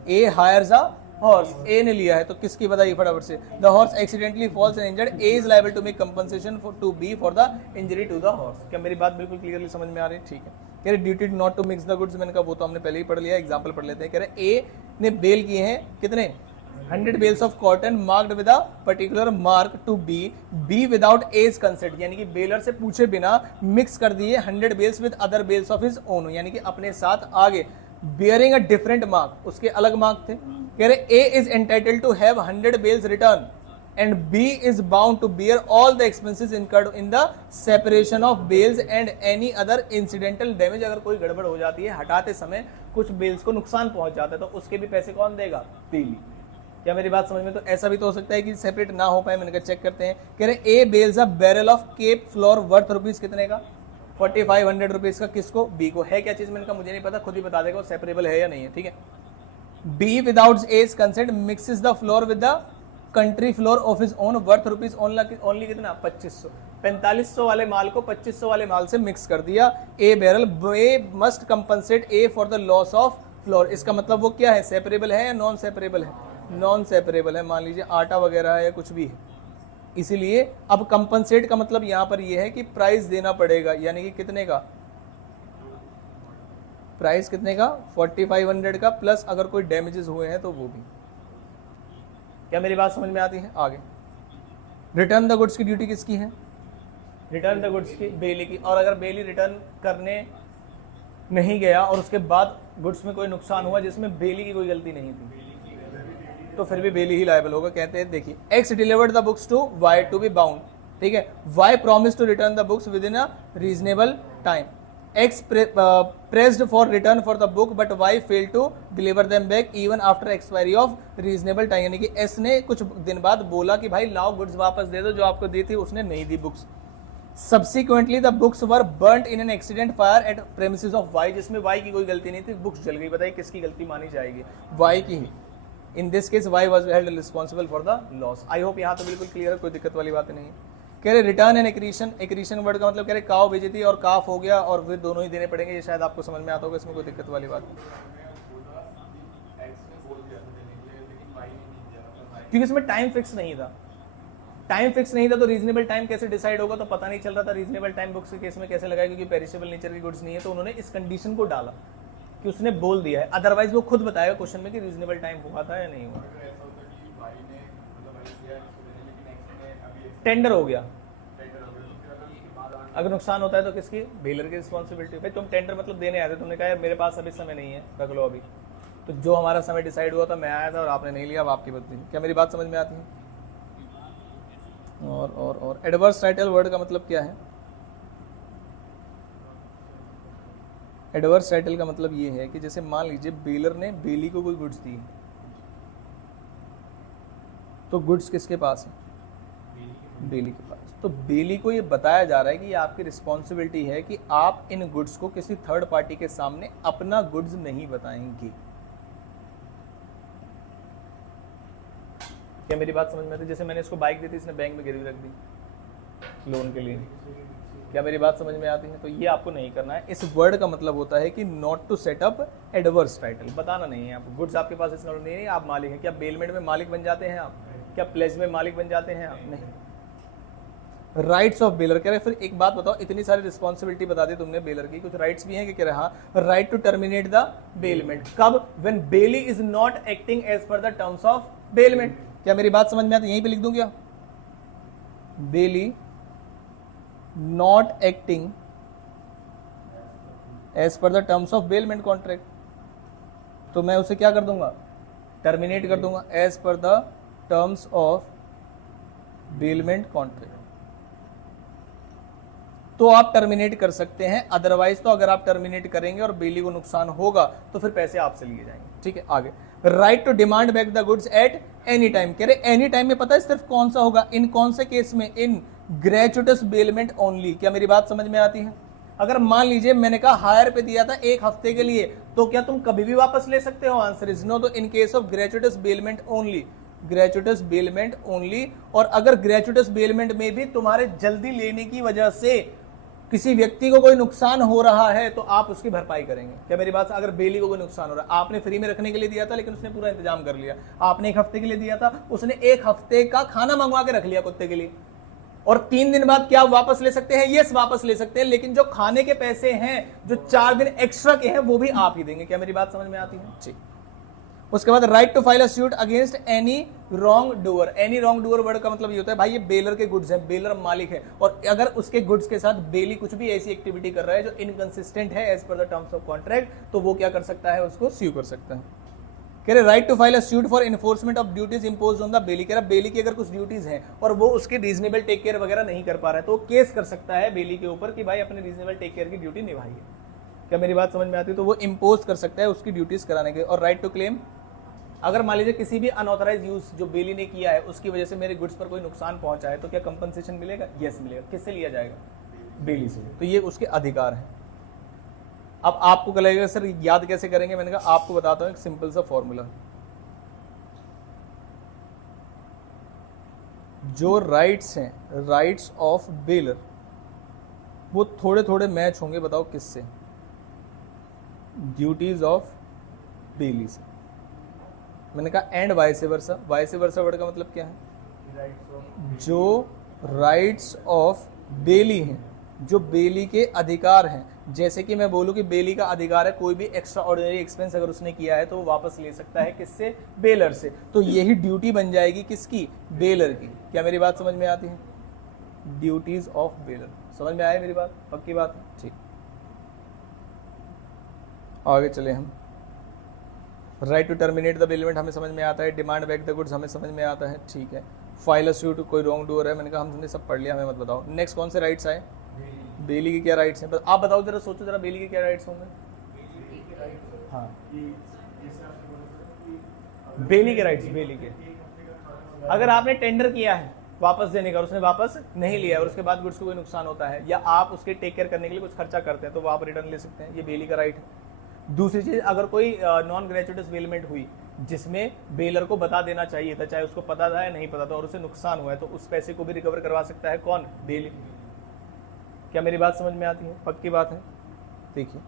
ए हायर्स अ हॉर्स, ए ने लिया है, तो किसकी बताइए फटाफट से? The horse accidentally falls and injured, A is liable to make compensation to B for the injury to the horse. क्या मेरी बात बिल्कुल क्लियरली समझ में आ रही है? ठीक है। कह रहे duty not to mix the goods, मैंने कहा वो तो हमने पहले ही पढ़ लिया, एग्जांपल पढ़ लेते हैं। कह रहे ए ने बेल किए हैं कितने? 100 bales of cotton marked with a particular mark to B without A's consent, यानी कि बेलर से पूछे बिना मिक्स कर दिए 100 bales with other bales of his own, यानी कि अपने साथ आगे bearing a different mark, उसके अलग मार्क थे। कह रहे A is entitled to have 100 bales return, and B is bound to bear all the expenses incurred in the separation of bales and any other incidental damage। अगर कोई गड़बड़ हो जाती है हटाते समय कुछ बेल्स को नुकसान पहुंच जाता है तो उसके भी पैसे कौन देगा? बेली। क्या मेरी बात समझ में? तो ऐसा भी तो हो सकता है कि सेपरेट ना हो पाए। मैंने कहा चेक करते हैं। कह रहे A bails a barrel of Cape flour worth rupees कितने का? 4500 रुपीज का। किसको? बी को। है क्या चीज? मैंने कहा मुझे नहीं पता, खुद ही बता देगा सेपरेबल है या नहीं है। ठीक है। B without A's consent mixes the flour with the country flour of his own worth rupees only कितना? 2500। 4500 वाले माल को 2500 वाले माल से मिक्स कर दिया। A barrel. A must compensate A for the loss of flour. इसका मतलब वो क्या है? सेपरेबल है या नॉन सेपरेबल है? नॉन सेपरेबल है। मान लीजिए आटा वगैरह है या कुछ भी है, इसीलिए अब कंपनसेट का मतलब यहां पर यह है कि प्राइस देना पड़ेगा। यानी कि कितने का प्राइस? कितने का? 4500 का, प्लस अगर कोई डैमेजेस हुए हैं तो वो भी। क्या मेरी बात समझ में आती है? आगे रिटर्न द गुड्स की ड्यूटी किसकी है? रिटर्न द गुड्स की बेली की। और अगर बेली रिटर्न करने नहीं गया और उसके बाद गुड्स में कोई नुकसान हुआ जिसमें बेली की कोई गलती नहीं थी तो फिर भी बेली ही लायबल होगा। कहते हैं देखिए X delivered the books to Y to be bound. ठीक है। Y promise to return the books within a reasonable time. X pressed for return for the book but Y fail to deliver them back even after expiry of reasonable time. यानी कि S ने कुछ दिन बाद बोला कि भाई लाओ गुड्स वापस दे दो जो आपको दी थी, उसने नहीं दी books. Subsequently the books were burnt in an accident fire at premises of Y, जिसमें Y की कोई गलती नहीं थी, बुक्स जल गई। बताइए किसकी गलती मानी जाएगी? Y की ही। In this case Y was held responsible for the loss। I hope यहाँ तो बिल्कुल क्लियर है, कोई दिक्कत वाली बात नहीं है। कह रहे return and accretion. Accretion word का मतलब कह रहे काव भेजी थी और काफ हो गया और वे दोनों ही देने पड़ेंगे। ये शायद आपको समझ में आता होगा, इसमें कोई दिक्कत वाली बात नहीं। क्योंकि इसमें टाइम फिक्स नहीं था। टाइम फिक्स नहीं था तो रीजनेबल टाइम कैसे डिसाइड होगा? तो पता नहीं चल रहा था रीजनेबल टाइम बुक्स के केस में कैसे लगाया, क्योंकि पेरिशेबल नेचर की गुड्स नहीं है। तो उन्होंने इस कंडीशन को डाला कि उसने बोल दिया है, अदरवाइज वो खुद बताएगा क्वेश्चन में कि रीजनेबल टाइम हुआ था या नहीं हुआ। टेंडर हो गया। अगर नुकसान होता है तो किसकी? बेलर की रिस्पॉन्सिबिलिटी। भाई तुम टेंडर मतलब देने आए थे, तुमने कहा मेरे पास अभी समय नहीं है, रख लो अभी। तो जो हमारा समय डिसाइड हुआ था मैं आया था और आपने नहीं लिया, अब आपकी बदली। क्या मेरी बात समझ में आती है? और एडवर्स टाइटल वर्ड का मतलब क्या है? एडवर्स टाइटल का मतलब ये है कि जैसे मान लीजिए बेलर ने बेली को कोई गुड्स दी, तो गुड्स किसके पास है? बेली के पास। तो बेली को ये बताया जा रहा है कि ये आपकी रिस्पॉन्सिबिलिटी है कि आप इन गुड्स को किसी थर्ड पार्टी के सामने अपना गुड्स नहीं बताएंगे। क्या मेरी बात समझ में आती? जैसे मैंने इसको बाइक दी थी, इसने बैंक में गिरवी रख दी लोन के लिए। क्या मेरी बात समझ में आती है? तो ये आपको नहीं करना है। इस वर्ड का मतलब होता है कि not to set up adverse title. बताना नहीं है आपको। गुड्स आपके पास इस नहीं है, आप मालिक हैं। क्या बेलमेंट में मालिक बन जाते हैं आप? क्या प्लेज में मालिक बन जाते हैं आप? नहीं। Rights of baler. कह रहे फिर एक बात बताओ, इतनी सारी रिस्पॉन्सिबिलिटी बता दी तुमने बेलर की, कुछ राइट्स भी हैं कि कह रहे हाँ right to terminate the bailment. कब? When bailee is not acting as per the terms of bailment. क्या मेरी बात समझ में आती है? यहीं पे लिख दूं क्या? Bailee not acting as per the terms of bailment contract, तो मैं उसे क्या कर दूंगा? टर्मिनेट कर दूंगा as per the terms of bailment contract. तो आप टर्मिनेट कर सकते हैं, अदरवाइज तो अगर आप टर्मिनेट करेंगे और बेली को नुकसान होगा तो फिर पैसे आपसे लिए जाएंगे। ठीक है। आगे right to demand back the goods at any time. कह रहे एनी टाइम में पता है सिर्फ कौन सा होगा? इन कौन से केस में? इन ग्रेचुटस बेलमेंट ओनली। क्या मेरी बात समझ में आती है? अगर मान लीजिए मैंने कहा हायर पे दिया था 1 हफ्ते के लिए, तो क्या तुम कभी भी वापस ले सकते हो? Answer is no. तो in case of gratuitous bailment only, gratuitous bailment only. और अगर ग्रेचुटस बेलमेंट में भी तुम्हारे जल्दी लेने की वजह से किसी व्यक्ति को कोई नुकसान हो रहा है तो आप उसकी भरपाई करेंगे। क्या मेरी बात? अगर बेली को कोई नुकसान हो रहा है, आपने फ्री में रखने के लिए दिया था लेकिन उसने पूरा इंतजाम कर लिया। आपने 1 हफ्ते के लिए दिया था, उसने 1 हफ्ते का खाना मंगवा के रख लिया कुत्ते के लिए, और 3 दिन बाद क्या वापस ले सकते हैं? यस वापस ले सकते हैं, लेकिन जो खाने के पैसे हैं, जो 4 दिन एक्स्ट्रा के हैं, वो भी आप ही देंगे। क्या मेरी बात समझ में आती है? जी। उसके बाद right to file a suit against any wrong doer. Any wrong doer word का मतलब ये होता है भाई ये बेलर के गुड्स हैं, बेलर मालिक है, और अगर उसके गुड्स के साथ बेली कुछ भी ऐसी एक्टिविटी कर रहा है जो इनकंसिस्टेंट है as per the terms of contract, तो वो क्या कर सकता है? उसको स्यू कर सकता है। कह रहे right to file a suit for enforcement of duties imposed on the bailee. कह रहा बेली की अगर कुछ ड्यूटीज हैं और वो उसकी रीजनेबल टेक केयर वगैरह नहीं कर पा रहा है तो वो केस कर सकता है बेली के ऊपर कि भाई अपने रीजनेबल टेक केयर की ड्यूटी निभाइए। क्या मेरी बात समझ में आती है? तो वो इम्पोज कर सकता है उसकी ड्यूटीज कराने के। और राइट टू क्लेम, अगर मान लीजिए किसी भी अनऑथराइज यूज जो बेली ने किया है उसकी वजह से मेरे गुड्स पर कोई नुकसान पहुंचा है तो क्या कंपनसेशन मिलेगा? यस मिलेगा। किससे लिया जाएगा? बेली से। तो ये उसके अधिकार हैं। अब आपको लगेगा सर याद कैसे करेंगे? मैंने कहा आपको बताता हूं एक सिंपल सा फॉर्मूला। जो राइट्स हैं, राइट्स ऑफ बेलर, वो थोड़े थोड़े मैच होंगे, बताओ किससे? ड्यूटीज ऑफ बेली से। मैंने कहा and vice versa. Vice versa word का मतलब क्या है? जो राइट्स ऑफ बेली हैं, जो बेली के अधिकार हैं, जैसे कि मैं बोलूं कि बेली का अधिकार है कोई भी एक्स्ट्रा ऑर्डिनरी एक्सपेंस अगर उसने किया है तो वो वापस ले सकता है। किससे? बेलर से। तो यही ड्यूटी बन जाएगी किसकी? बेलर की। क्या मेरी बात समझ में आती है? Duties of baler. समझ में आया मेरी बात? पक्की बात है? ठीक, आगे चले हम। Right to terminate the bailment हमें समझ में आता है। डिमांड बैक द गुड्स हमें समझ में आता है। ठीक है। फाइल अ सूट, कोई रॉन्ग डूअर है, मैंने कहा हमने सब पढ़ लिया, हमें मत बताओ। नेक्स्ट कौन से राइट्स आए? बेली के क्या राइट्स हैं? आप बताओ जरा, सोचो जरा, बेली के क्या राइट्स होंगे? हाँ, बेली के राइट्स। बेली के, अगर आपने टेंडर किया है वापस देने का और उसने वापस नहीं लिया और उसके बाद गुड्स को कोई नुकसान होता है या आप उसके टेक केयर करने के लिए कुछ खर्चा करते हैं तो वो आप रिटर्न ले सकते हैं। ये बेली का राइट है। दूसरी चीज, अगर कोई नॉन ग्रेचुइटस बेलमेंट हुई जिसमें बेलर को बता देना चाहिए था, चाहे उसको पता था या नहीं पता था, और उसे नुकसान हुआ है तो उस पैसे को भी रिकवर करवा सकता है कौन? बेली। क्या मेरी बात समझ में आती है? पक्की बात है। देखिए,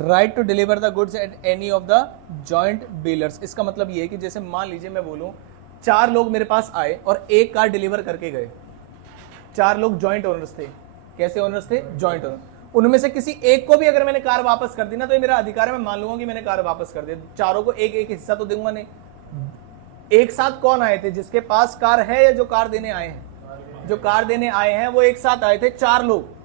right to deliver the goods at any of the joint bailors, इसका मतलब ये है कि जैसे मान लीजिए मैं बोलूं 4 लोग मेरे पास आए और एक कार डिलीवर करके गए। 4 लोग जॉइंट ओनर्स थे। कैसे ओनर्स थे? Joint owner. उनमें से किसी एक को भी अगर मैंने कार वापस कर दी ना तो ये मेरा अधिकार है, मैं मान लूंगा कि मैंने कार वापस कर दी। चारों को एक एक हिस्सा तो दूंगा नहीं। एक साथ कौन आए थे? जिसके पास कार है या जो कार देने आए हैं? जो कार देने आए हैं वो एक साथ आए थे, 4 लोग।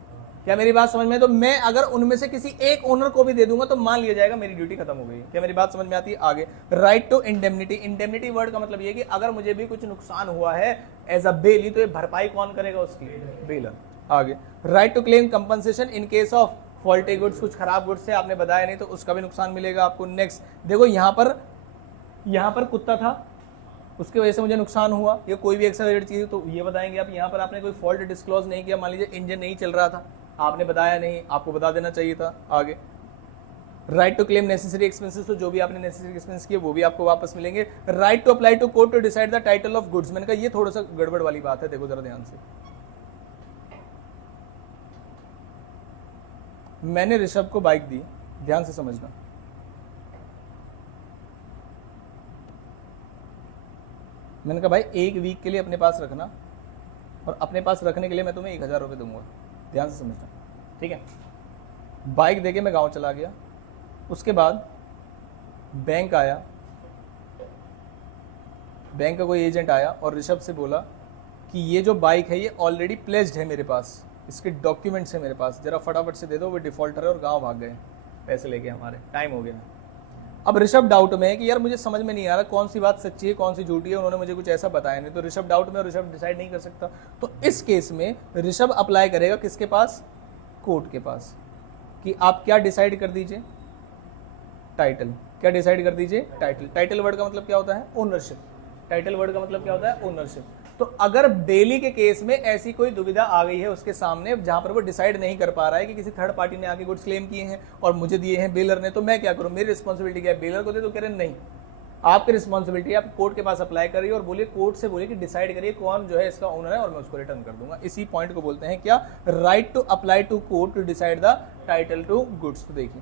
क्या मेरी बात समझ में? तो मैं अगर उनमें से किसी एक ओनर को भी दे दूंगा तो मान लिया जाएगा मेरी ड्यूटी खत्म हो गई। क्या मेरी बात समझ में आती है? आगे, right to indemnity. Indemnity word का मतलब ये कि अगर मुझे भी कुछ नुकसान हुआ है एज अ बेली तो ये भरपाई कौन करेगा? उसकी, बेलर। आगे, right to claim compensation in case of faulty goods. कुछ खराब गुड्स से आपने बताया नहीं तो उसका भी नुकसान मिलेगा आपको। नेक्स्ट देखो, यहाँ पर कुत्ता था, उसकी वजह से मुझे नुकसान हुआ, या कोई भी एक्स्ट्रा चीज तो ये बताएंगे आप। यहाँ पर आपने कोई फॉल्ट डिस्क्लोज नहीं किया, मान लीजिए इंजन नहीं चल रहा था, आपने बताया नहीं, आपको बता देना चाहिए था। आगे, right to claim necessary expenses, तो जो भी आपने नेसेसरी एक्सपेंस किए वो भी आपको वापस मिलेंगे। Right to apply to court to decide the title of goods. मैंने कहा ये थोड़ा सा गड़बड़ वाली बात है, देखो जरा ध्यान से। मैंने ऋषभ को बाइक दी, ध्यान से समझना। मैंने कहा भाई 1 वीक के लिए अपने पास रखना, और अपने पास रखने के लिए मैं तुम्हें 1000 रुपये दूंगा। ध्यान से समझना, ठीक है। बाइक देके मैं गांव चला गया, उसके बाद बैंक आया, बैंक का कोई एजेंट आया और ऋषभ से बोला कि ये जो बाइक है ये ऑलरेडी प्लेस्ड है मेरे पास, इसके डॉक्यूमेंट्स है मेरे पास, जरा फटाफट से दे दो। वो डिफॉल्टर है और गांव भाग गए पैसे लेके, हमारे टाइम हो गया। अब ऋषभ डाउट में है कि यार मुझे समझ में नहीं आ रहा कौन सी बात सच्ची है कौन सी झूठी है, उन्होंने मुझे कुछ ऐसा बताया नहीं। तो ऋषभ डाउट में, और ऋषभ डिसाइड नहीं कर सकता। तो इस केस में ऋषभ अप्लाई करेगा किसके पास? कोर्ट के पास, कि आप क्या डिसाइड कर दीजिए? टाइटल। क्या डिसाइड कर दीजिए? टाइटल। टाइटल वर्ड का मतलब क्या होता है? ओनरशिप। टाइटल वर्ड का मतलब क्या होता है? ओनरशिप। तो अगर बेली के केस में ऐसी कोई दुविधा आ गई है उसके सामने जहां पर वो डिसाइड नहीं कर पा रहा है कि किसी थर्ड पार्टी ने आके गुड्स क्लेम किए हैं और मुझे दिए हैं बेलर ने, तो मैं क्या करूं? मेरी रिस्पॉन्सिबिलिटी क्या है? बेलर को दे तो कह रहे नहीं, आपकी रिस्पॉन्सिबिलिटी है, आप कोर्ट के पास अप्लाई करिए और बोलिए, कोर्ट से बोलिए कि डिसाइड करिए कौन जो है इसका ओनर है और मैं उसको रिटर्न कर दूंगा। इसी पॉइंट को बोलते हैं क्या? Right to apply to court to decide the title to goods. तो देखिए,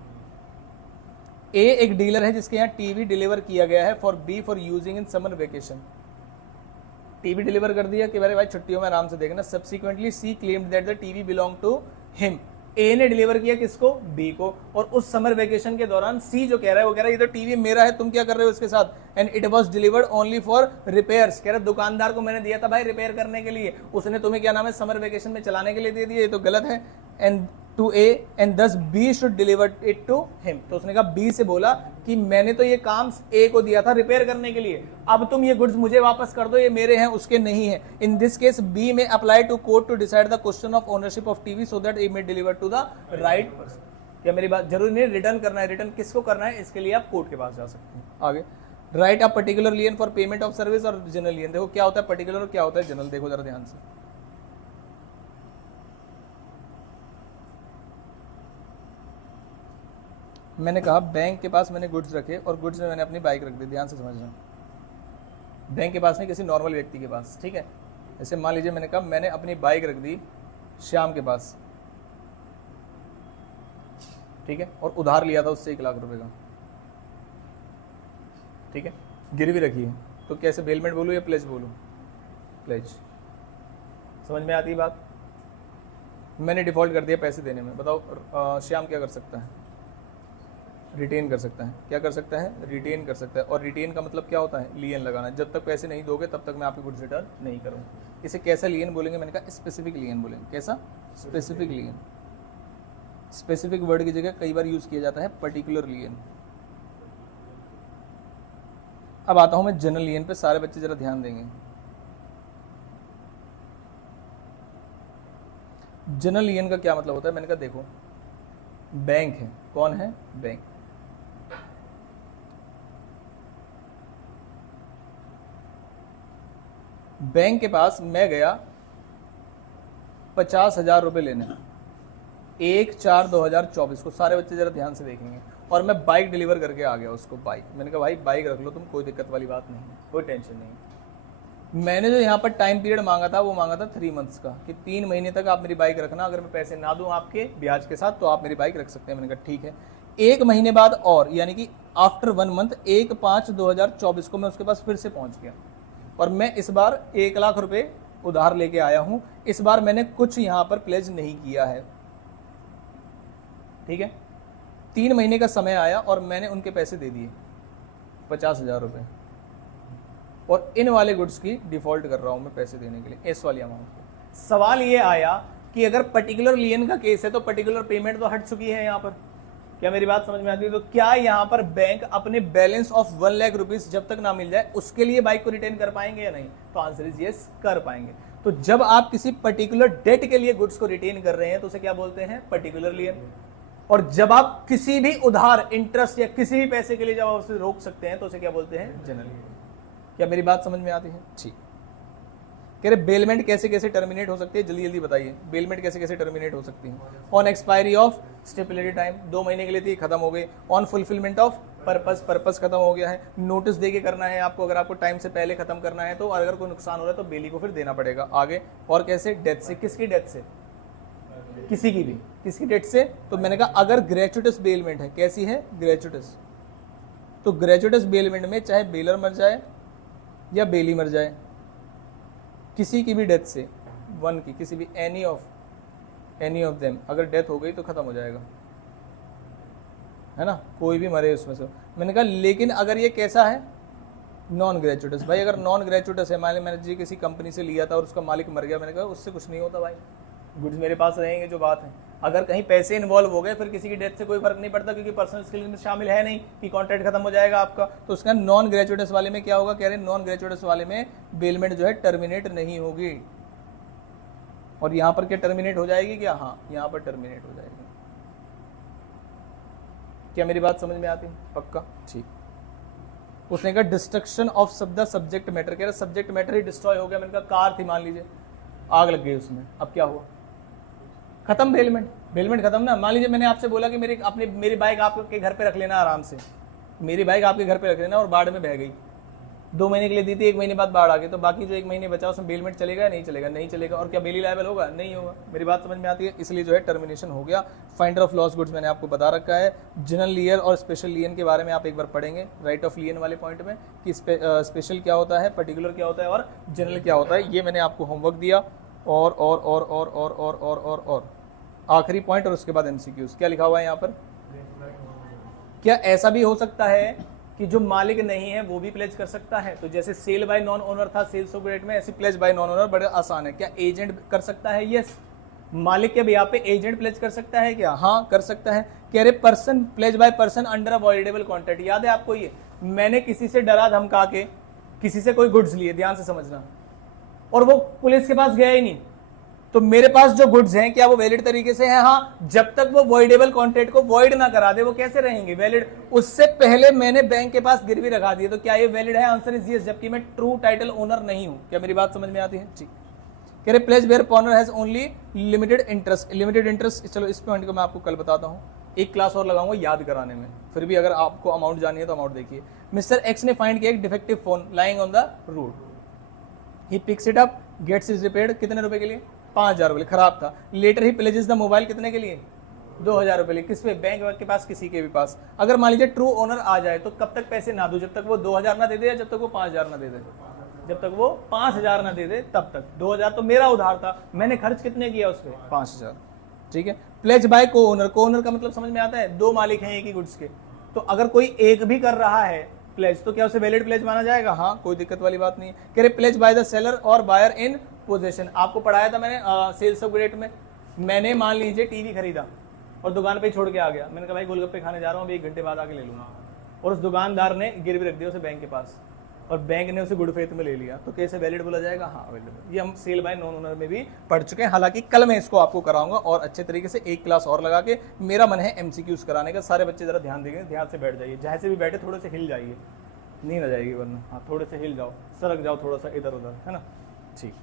ए एक डीलर है जिसके यहाँ टीवी डिलीवर किया गया है for B for using in summer vacation. TV deliver कर दिया कि भाई छुट्टियों में आराम से देखना। Subsequently C claimed that the TV belong to him. A ने डिलीवर किया किसको? बी को। और उस समर वेकेशन के दौरान सी जो कह रहा है वो कह रहा है ये तो टीवी मेरा है, तुम क्या कर रहे हो इसके साथ? And it was delivered only for repairs. कह रहे दुकानदार को मैंने दिया था भाई रिपेयर करने के लिए, उसने तुम्हें क्या नाम है समर वेकेशन में चलाने के लिए दे दिया, ये तो गलत है। And to A and thus B should deliver it to him. तो उसने कहा बी से बोला कि मैंने तो ये काम ए को दिया था रिपेयर करने के लिए, अब तुम ये गुड्स मुझे वापस कर दो, ये मेरे हैं उसके नहीं है। In this case B may apply to court to decide the question of ownership of TV so that A may deliver to the right person. क्या मेरी बात जरूरी नहीं रिटर्न करना है, रिटर्न किसको करना है इसके लिए आप कोर्ट के पास जा सकते हैं। आगे right a particular lien for payment of service और जनरल लियन। देखो क्या होता है पर्टिकुलर और क्या होता है जनरल, देखो जरा ध्यान से। मैंने कहा बैंक के पास मैंने गुड्स रखे और गुड्स में मैंने अपनी बाइक रख दी, ध्यान से समझना। बैंक के पास नहीं, किसी नॉर्मल व्यक्ति के पास, ठीक है। जैसे मान लीजिए मैंने कहा मैंने अपनी बाइक रख दी श्याम के पास, ठीक है, और उधार लिया था उससे 1 लाख रुपए का, ठीक है, गिरवी रखी है। तो कैसे बेलमेंट बोलूँ या प्लेज बोलूँ? प्लेज। समझ में आती है बात? मैंने डिफॉल्ट कर दिया पैसे देने में, बताओ श्याम क्या कर सकता है? रिटेन कर सकता है। क्या कर सकता है? रिटेन कर सकता है। और रिटेन का मतलब क्या होता है? लियन लगाना। जब तक पैसे नहीं दोगे तब तक मैं आपके गुड्स रिटर्न नहीं करूँगा। इसे कैसा लियन बोलेंगे? मैंने कहा स्पेसिफिक लियन बोलेंगे। कैसा? स्पेसिफिक लियन। स्पेसिफिक वर्ड की जगह कई बार यूज किया जाता है पर्टिकुलर लियन। अब आता हूं मैं जनरल लियन पे, सारे बच्चे जरा ध्यान देंगे। जनरल लियन का क्या मतलब होता है? मैंने कहा देखो बैंक है, कौन है? बैंक। बैंक के पास मैं गया 50,000 रुपए लेने 1/4/2024 को, सारे बच्चे जरा ध्यान से देखेंगे। और मैं बाइक डिलीवर करके आ गया उसको, बाइक। मैंने कहा भाई बाइक रख लो तुम, कोई दिक्कत वाली बात नहीं, कोई टेंशन नहीं। मैंने जो यहाँ पर टाइम पीरियड मांगा था वो मांगा था 3 मंथ्स का, कि 3 महीने तक आप मेरी बाइक रखना, अगर मैं पैसे ना दूं आपके ब्याज के साथ तो आप मेरी बाइक रख सकते हैं। मैंने कहा ठीक है। 1 महीने बाद और यानी कि आफ्टर 1 मंथ 1/5/2024 को मैं उसके पास फिर से पहुंच गया और मैं इस बार 1 लाख रुपए उधार लेके आया हूं। इस बार मैंने कुछ यहां पर प्लेज नहीं किया है, ठीक है। 3 महीने का समय आया और मैंने उनके पैसे दे दिए 50,000 रुपए, और इन वाले गुड्स की डिफॉल्ट कर रहा हूं मैं पैसे देने के लिए, इस वाली अमाउंट। सवाल ये आया कि अगर पर्टिकुलर लियन का केस है तो पर्टिकुलर पेमेंट तो हट चुकी है यहाँ पर। क्या मेरी बात समझ में आती है? तो क्या यहाँ पर बैंक अपने बैलेंस ऑफ 1 लाख रुपीस जब तक ना मिल जाए उसके लिए बाइक को रिटेन कर पाएंगे या नहीं? तो आंसर इज यस, कर पाएंगे। तो जब आप किसी पर्टिकुलर डेट के लिए गुड्स को रिटेन कर रहे हैं तो उसे क्या बोलते हैं? पर्टिकुलर लियन। और जब आप किसी भी उधार, इंटरेस्ट या किसी भी पैसे के लिए जब आप उसे रोक सकते हैं तो उसे क्या बोलते हैं? जनरल लियन। क्या मेरी बात समझ में आती है? ठीक। कह रहे बेलमेंट कैसे कैसे टर्मिनेट हो सकती है, जल्दी जल्दी बताइए। बेलमेंट कैसे कैसे टर्मिनेट हो सकती है? On expiry of stipulated time, 2 महीने के लिए थी, खत्म हो गई। ऑन फुलफिलमेंट ऑफ पर्पस खत्म हो गया है। नोटिस देके करना है आपको, अगर आपको टाइम से पहले खत्म करना है तो, अगर कोई नुकसान हो रहा है तो बेली को फिर देना पड़ेगा। आगे और कैसे? डेथ से। किसकी डेथ से? किसी की भी, किसकी डेथ से? तो मैंने कहा अगर ग्रेचुटस बेलमेंट है, कैसी है? ग्रेचुटस। तो ग्रेचुटस बेलमेंट में चाहे बेलर मर जाए या बेली मर जाए, किसी की भी डेथ से, वन की, किसी भी एनी ऑफ देम अगर डेथ हो गई तो खत्म हो जाएगा, है ना, कोई भी मरे उसमें से। मैंने कहा लेकिन अगर ये कैसा है? नॉन ग्रेचुटस। भाई अगर नॉन ग्रेचुटस है, मान ली मैंने जी किसी कंपनी से लिया था और उसका मालिक मर गया, मैंने कहा उससे कुछ नहीं होता भाई, गुड्स मेरे पास रहेंगे, जो बात है। अगर कहीं पैसे इन्वॉल्व हो गए फिर किसी की डेथ से कोई फर्क नहीं पड़ता, क्योंकि पर्सनल स्किल में शामिल है नहीं कि कॉन्ट्रैक्ट खत्म हो जाएगा आपका। तो उसका नॉन ग्रेचुटस वाले में क्या होगा? कह रहे हैं नॉन ग्रेचुटस वाले में बेलमेंट जो है टर्मिनेट नहीं होगी। और यहां पर क्या टर्मिनेट हो जाएगी? क्या? हाँ, यहां पर टर्मिनेट हो जाएगी। क्या मेरी बात समझ में आती है? पक्का? ठीक। उसने कहा destruction of the subject matter. कह रहे सब्जेक्ट मैटर ही डिस्ट्रॉय हो गया। मैंने कहा कार थी, मान लीजिए आग लग गई उसमें, अब क्या हुआ? खत्म बेलमेंट खत्म ना। मान लीजिए मैंने आपसे बोला कि मेरी बाइक आपके घर पे रख लेना आराम से, मेरी बाइक आपके घर पे रख लेना, और बाढ़ में बह गई। 2 महीने के लिए दी थी, 1 महीने बाद बाढ़ आ गई, तो बाकी जो 1 महीने बचा उसमें बेलमेंट चलेगा या नहीं चलेगा? नहीं चलेगा। और क्या बेली लायबल होगा? नहीं होगा। मेरी बात समझ में आती है? इसलिए जो है टर्मिनेशन हो गया। फाइंडर ऑफ लॉस गुड्स मैंने आपको बता रखा है। जनरल लियन और स्पेशल लियन के बारे में आप एक बार पढ़ेंगे राइट ऑफ लियन वाले पॉइंट में, कि स्पेशल क्या होता है, पर्टिकुलर क्या होता है और जनरल क्या होता है। ये मैंने आपको होमवर्क दिया। और आखिरी पॉइंट और उसके बाद एमसीक्यूज। क्या लिखा हुआ है यहाँ पर? क्या ऐसा भी हो सकता है कि जो मालिक नहीं है वो भी प्लेज कर सकता है। तो जैसे सेल बाय नॉन ओनर था सेल्स ऑफ ग्रेड में, ऐसे प्लेज बाय नॉन ओनर बड़ा आसान है। क्या एजेंट कर सकता है? यस। मालिक के यहाँ पे एजेंट प्लेज कर सकता है क्या? हाँ कर सकता है। कह रहे person pledge by person under avoidable contract. याद है आपको ये, मैंने किसी से डरा धमका के किसी से कोई गुड्स लिए, ध्यान से समझना, और वो पुलिस के पास गया ही नहीं, तो मेरे पास जो गुड्स हैं क्या वो वैलिड तरीके से हैं? हाँ। जब तक वो वॉइडेबल कॉन्ट्रैक्ट को वॉइड ना करा दे वो कैसे रहेंगे वैलिड? उससे पहले मैंने बैंक के पास गिरवी रखा दी, तो क्या ये वैलिड है? आंसर इज यस, जबकि मैं ट्रू टाइटल ओनर नहीं हूं। क्या मेरी बात समझ में आती है? ठीक। कह रहे pledge where owner has only limited interest. Limited interest, चलो इस पॉइंट को मैं आपको कल बताता हूँ, एक क्लास और लगाऊंगा याद कराने में। फिर भी अगर आपको अमाउंट जानी है तो अमाउंट देखिए। मिस्टर एक्स ने फाइंड किया एक defective phone lying on the road, he picks it up, gets is repaired, कितने रुपए के लिए? 5,000 रुपए, खराब था। Later he pledges the mobile, कितने के लिए? 2,000 रुपए लिए। किस पे? बैंक के पास, किसी के भी पास। अगर मान लीजिए ट्रू ओनर आ जाए तो कब तक पैसे ना दूं? जब तक वो 2,000 ना दे दे, या जब तक वो 5,000 ना दे दे? जब तक वो 5,000 ना दे दे तब तक। 2,000 तो मेरा उधार था, मैंने खर्च कितने किया उस पर? 5,000। ठीक है। प्लेज बाय को ओनर, को ओनर का मतलब समझ में आता है? दो मालिक हैं एक ही गुड्स के, तो अगर कोई एक भी कर रहा है प्लेज तो क्या उसे वैलिड प्लेज माना जाएगा? हाँ, कोई दिक्कत वाली बात नहीं है। कह रहे प्लेज बाय द सेलर और बायर इन पोजेशन। आपको पढ़ाया था मैंने सेल्स ऑफ ग्रेड में, मैंने मान लीजिए टीवी खरीदा और दुकान पे छोड़ के आ गया, मैंने कहा भाई गोलगप्पे खाने जा रहा हूँ, अभी 1 घंटे बाद आके ले लूंगा, और उस दुकानदार ने गिरवी रख दिया उसे बैंक के पास, और बैंक ने उसे गुड फेथ में ले लिया, तो कैसे वैलिड बोला जाएगा? हाँ वैलिड। ये हम सेल बाय नॉन ओनर में भी पढ़ चुके हैं। हालांकि कल मैं इसको आपको कराऊंगा और अच्छे तरीके से एक क्लास और लगा के। मेरा मन है एमसीक्यूज कराने का। सारे बच्चे जरा ध्यान देंगे, ध्यान से बैठ जाइए, जहाँ से भी बैठे थोड़े से हिल जाइए, नींद आ जाएगी वरना। हाँ थोड़े से हिल जाओ, सरक जाओ थोड़ा सा इधर उधर, है ना? ठीक।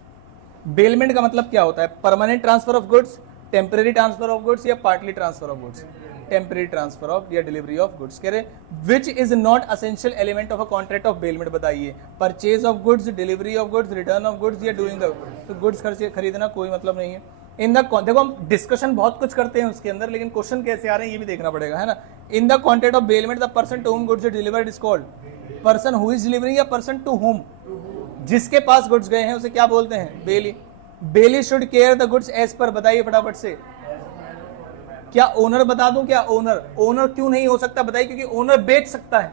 बेलमेंट का मतलब क्या होता है? Permanent transfer of goods, temporary transfer of goods, या partly transfer of goods? Temporary transfer of या डिलीवरी ऑफ गुड्स। कह रहे which is not essential element of a contract of bailment, बताइए। Purchase of goods, delivery of goods, return of goods, या doing the, तो goods खरीदना कोई मतलब नहीं है। इन द, देखो हम डिस्कशन बहुत कुछ करते हैं उसके अंदर, लेकिन क्वेश्चन कैसे आ रहे हैं ये भी देखना पड़ेगा, है ना? In the contract of bailment the person to whom goods delivered is called person who is delivering, या पर्सन टू हुम? जिसके पास गुड्स गए हैं उसे क्या बोलते हैं? Bailee. Bailee should care the goods as per, बताइए फटाफट से। क्या ओनर बता दूं? क्या ओनर? ओनर क्यों नहीं हो सकता बताइए? क्योंकि ओनर बेच सकता है।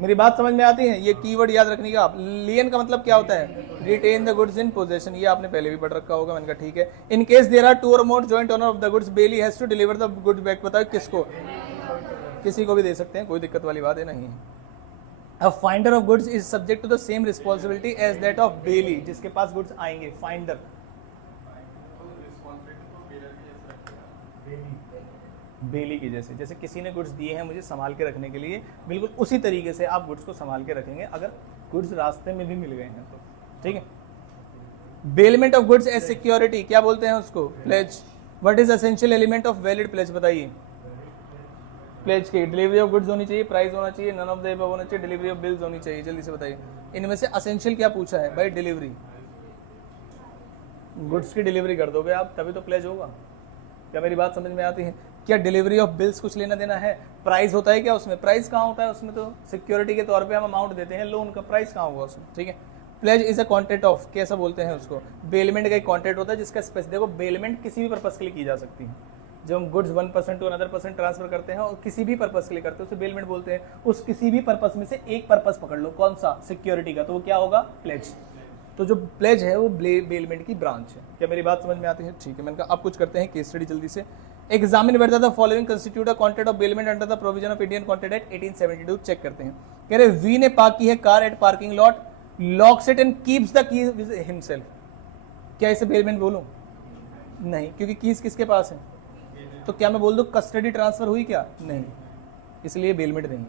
मेरी बात समझ में आती है? ये कीवर्ड याद रखने का। आप लियन का मतलब क्या होता है? Retain the goods in possession. ये आपने पहले भी पढ़ रखा होगा, मैंने कहा ठीक है। इन केस देयर आर 2 और more joint owner of the goods, bailee has to deliver the good back. बताओ किसको? किसी को भी दे सकते हैं, कोई दिक्कत वाली बात है नहीं है। A finder of goods is subject to the same responsibility as that of bailey, जिसके पास गुड्स आएंगे। फाइंडर बेली की जैसे, जैसे किसी ने गुड्स दिए हैं मुझे संभाल के रखने के लिए, बिल्कुल उसी तरीके से आप गुड्स को संभाल के रखेंगे अगर गुड्स रास्ते में भी मिल गए हैं तो। ठीक है। Bailment of goods as security, क्या बोलते हैं उसको? Pledge. What is essential element of valid pledge, बताइए। प्लेज की डिलीवरी ऑफ गुड्स होनी चाहिए, प्राइस होना चाहिए, नन ऑफ द अबव होना चाहिए, डिलीवरी ऑफ बिल्स होनी चाहिए। जल्दी से बताइए इनमें से एसेंशियल क्या पूछा है भाई? डिलीवरी। गुड्स की डिलीवरी कर दोगे आप तभी तो प्लेज होगा। क्या मेरी बात समझ में आती है? क्या डिलीवरी ऑफ बिल्स कुछ लेना देना है? प्राइस होता है क्या उसमें? प्राइस कहाँ होता है उसमें? तो सिक्योरिटी के तौर पे हम अमाउंट देते हैं लोन का, प्राइस कहाँ होगा उसमें? ठीक है। Pledge is a contract of, कैसा बोलते हैं उसको? बेलमेंट का एक कॉन्ट्रैक्ट होता है जिसका स्पेस, देखो बेलमेंट किसी भी पर्पस के लिए की जा सकती है। जब हम goods 1% to another person transfer करते हैं और किसी भी पर्पस के लिए करते हैं उसे बेलमेंट बोलते हैं। उस किसी भी पर्पस में से एक पर्पस पकड़ लो, कौन सा? सिक्योरिटी का, तो वो क्या होगा? प्लेज। तो जो प्लेज है वो बेलमेंट की ब्रांच है। क्या मेरी बात समझ में आती है? ठीक है। मैंने कहा अब कुछ करते हैं केस स्टडी जल्दी से। Examine whether the following constitute a contract of bailment under the provision of Indian Contract Act 1872। Check करते हैं। कह रहे वी ने पार्क की है car at parking lot, locks it and keeps the keys with himself. क्या इसे bailment बोलूं? नहीं, क्योंकि कीज किसके पास है? तो क्या मैं बोल दूं कस्टडी ट्रांसफर हुई? क्या नहीं, इसलिए बेलमेंट नहीं।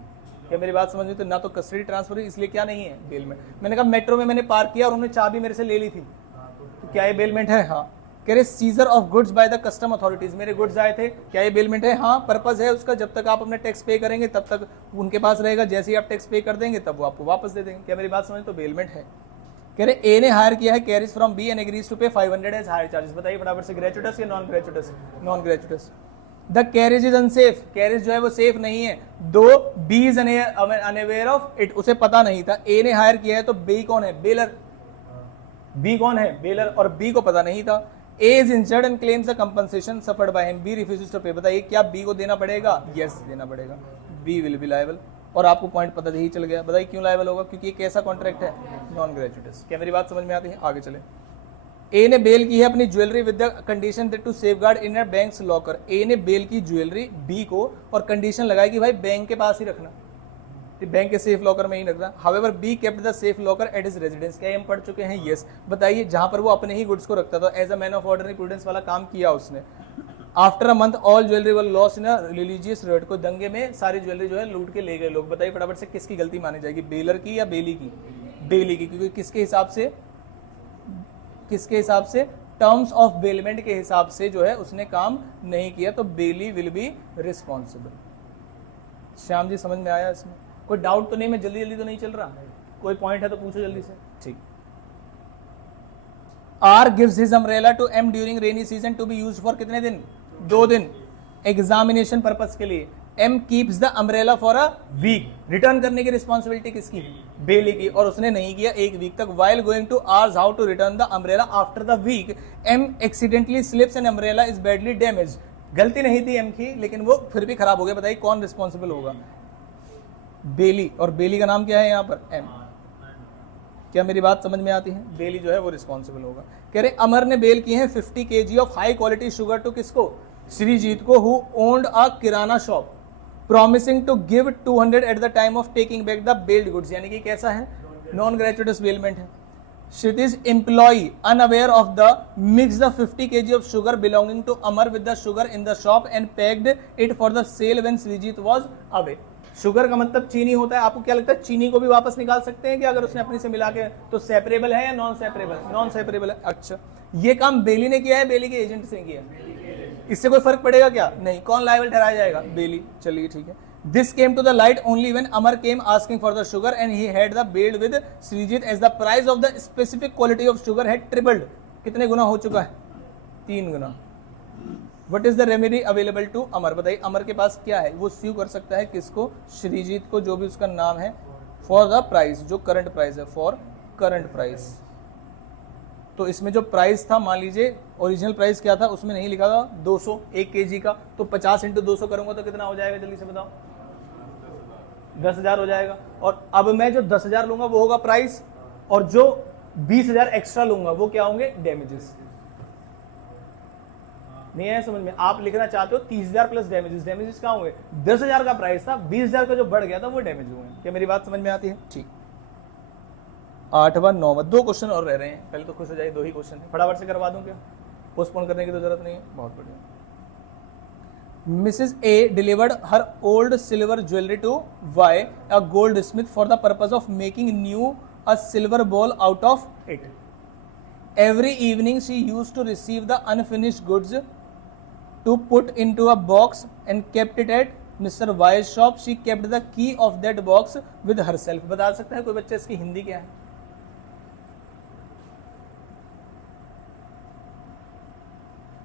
क्या मेरी बात समझ में? तो ना तो कस्टडी ट्रांसफर हुई, इसलिए क्या नहीं है? बेलमेंट। मैंने कहा मेट्रो में मैंने पार्क किया और उन्होंने चाबी मेरे से ले ली थी, तो क्या ये बेलमेंट है? हाँ। कह रहे scissor of goods by the custom authorities, मेरे गुड्स आए थे, क्या ये बेलमेंट है? हाँ। पर्पस है उसका, जब तक आप अपने टैक्स पे करेंगे तब तक उनके पास रहेगा, जैसे ही आप टैक्स पे कर देंगे तब वो आपको वापस दे देंगे। क्या मेरी बात समझ? तो बेलमेंट है। कह रहे ए ने हायर किया है carriage from B and agrees to pay 500 as higher charges. बताइए फटाफट से, ग्रेचुइटस या non gratuitous? Non gratuitous. The carriage is unsafe, carriage जो है वो सेफ नहीं है, though B is unaware of it, उसे पता नहीं था। ए ने हायर किया है तो बी कौन है? बेलर। बी कौन है? बेलर। और बी को पता नहीं था। A is injured and claims the compensation suffered by him, B refuses to pay. बताइए क्या बी को देना पड़ेगा? यस देना पड़ेगा। B will be liable. और आपको पॉइंट पता ही चल गया। बताइए क्यों लायबल होगा, क्योंकि ये कैसा कॉन्ट्रैक्ट है, नॉन ग्रेचुइटस। क्या मेरी बात समझ में आती है? आगे चले। ए ने बेल की है अपनी jewellery with the condition that to safeguard in a bank's locker. A ने बेल की ज्वेलरी बी को और कंडीशन लगाई कि भाई बैंक के पास ही रखना, बैंक के सेफ लॉकर में ही रखना। However be kept the safe locker eight his residence. क्या हम पढ़ चुके हैं? यस। बताइए जहां पर वो अपने ही गुड्स को रखता था, as a man of ordinary prudence वाला काम किया उसने। After a month all jewellery were lost in a religious raid. को दंगे में सारी ज्वेलरी जो है लूट के ले गए लोग। बताइए फटाफट से किसकी गलती मानी जाएगी, बेलर की या बेली की? बेली की, क्योंकि किसके हिसाब से टर्म्स ऑफ बेलमेंट के हिसाब से जो है उसने काम नहीं किया, तो बेली will be responsible. Shyam ji समझ में आया इसमें? कोई डाउट तो नहीं? मैं जल्दी जल्दी तो नहीं चल रहा? कोई पॉइंट है तो पूछो जल्दी से। ठीक। R gives his umbrella to M during rainy season to be used for कितने दिन? 2 दिन, एग्जामिनेशन पर्पस के लिए। M keeps the umbrella for a week. रिटर्न करने की रिस्पॉन्सिबिलिटी किसकी? बेली की, और उसने नहीं किया 1 वीक तक। While going to R's house to return the umbrella after the week, M accidentally slips and umbrella is badly damage. गलती नहीं थी एम की, लेकिन वो फिर भी खराब हो गया। बताइए कौन रिस्पॉन्सिबल होगा? बेली। और बेली का नाम क्या है यहाँ पर? एम। क्या मेरी बात समझ में आती है? बेली जो है वो रिस्पॉन्सिबल होगा। कह रहे अमर ने बेल की है 50 kg of high quality sugar to किसको? श्रीजीत को, who owned a kirana shop, promising to give 200 at the time of taking back the bailed goods. यानी कि कैसा है? नॉन ग्रेचुइटस बेलमेंट है। Kshiti's employee unaware of the mixed the 50 kg of sugar belonging to Amar with the sugar in the shop and packed it for the sale when Srijit was away. Sugar का मतलब चीनी होता है। आपको क्या लगता है चीनी को भी वापस निकाल सकते हैं कि अगर उसने अपनी से मिला के? तो सेपरेबल है या नॉन सेपरेबल? नॉन सेपरेबल है। अच्छा, ये काम बेली ने किया है, बेली के एजेंट से किया? इससे कोई फर्क पड़ेगा क्या? नहीं। कौन लायबल ठहराया जाएगा? बेली। चलिए ठीक है। This came to the light only when Amar came asking for the sugar and he had the bale with Srijit as the price of the specific quality of sugar had tripled. कितने गुना हो चुका है? 3 गुना। What is the remedy available to Amar? बताइए अमर के पास क्या है? वो स्यू कर सकता है किसको? श्रीजीत को, जो भी उसका नाम है, फॉर द प्राइस, जो करंट प्राइस है, फॉर करंट प्राइस। तो इसमें जो प्राइस था, मान लीजिए ओरिजिनल प्राइस क्या था, उसमें नहीं लिखा था 200 1 kg का, तो 50 × 200 करूंगा तो कितना हो जाएगा? जल्दी से बताओ। 10,000 हो जाएगा। और अब मैं जो 10,000 लूंगा वो होगा प्राइस, और जो 20,000 एक्स्ट्रा लूंगा वो क्या होंगे? डैमेजेस। नहीं है समझ में? आप लिखना चाहते हो 30,000 प्लस डैमेजेस। डैमेजेस क्या होंगे? 10,000 का प्राइस था, 20,000 का जो बढ़ गया था वो डैमेज हुए। क्या मेरी बात समझ में आती है? ठीक। 8वां 9वां 2 क्वेश्चन और रह रहे हैं। पहले तो खुश हो जाए, 2 ही क्वेश्चन है, फटाफट से करवा दूं क्या? पोस्टपोन करने की तो जरूरत नहीं है। बहुत बढ़िया। Mrs. A delivered her old silver jewelry to Y, a goldsmith, for the purpose of making new a silver ball out of it. Every evening she used to receive the unfinished goods to put into a box and kept it at Mr. Y's shop. She kept the key of that box with herself. बता सकता है कोई बच्चा इसकी हिंदी क्या है?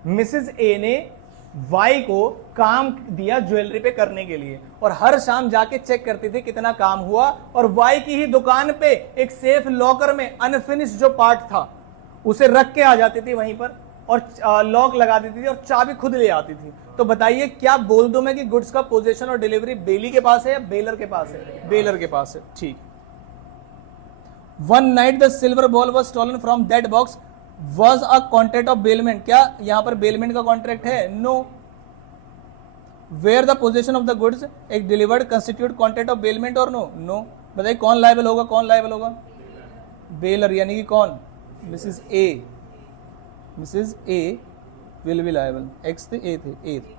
Mrs A ने Y को काम दिया ज्वेलरी पे करने के लिए, और हर शाम जाके चेक करती थी कितना काम हुआ, और वाई की ही दुकान पे एक सेफ लॉकर में अनफिनिश्ड जो पार्ट था उसे रख के आ जाती थी वहीं पर, और लॉक लगा देती थी और चाबी खुद ले आती थी। तो बताइए क्या बोल दूं मैं कि गुड्स का पोजीशन और डिलीवरी बेली के पास है या बेलर के पास है? बेलर के पास है। ठीक। One night the silver ball was stolen from that box was a contract of bailment. क्या यहां पर बेलमेंट का कॉन्ट्रैक्ट है? No. Where the possession of the goods एक delivered constitute contract of bailment और नो? बताइए कौन लायबल होगा? कौन लायबल होगा? बेलर, यानी कि कौन? Mrs A. Mrs A will be liable. X थे, ए थे, ए थे,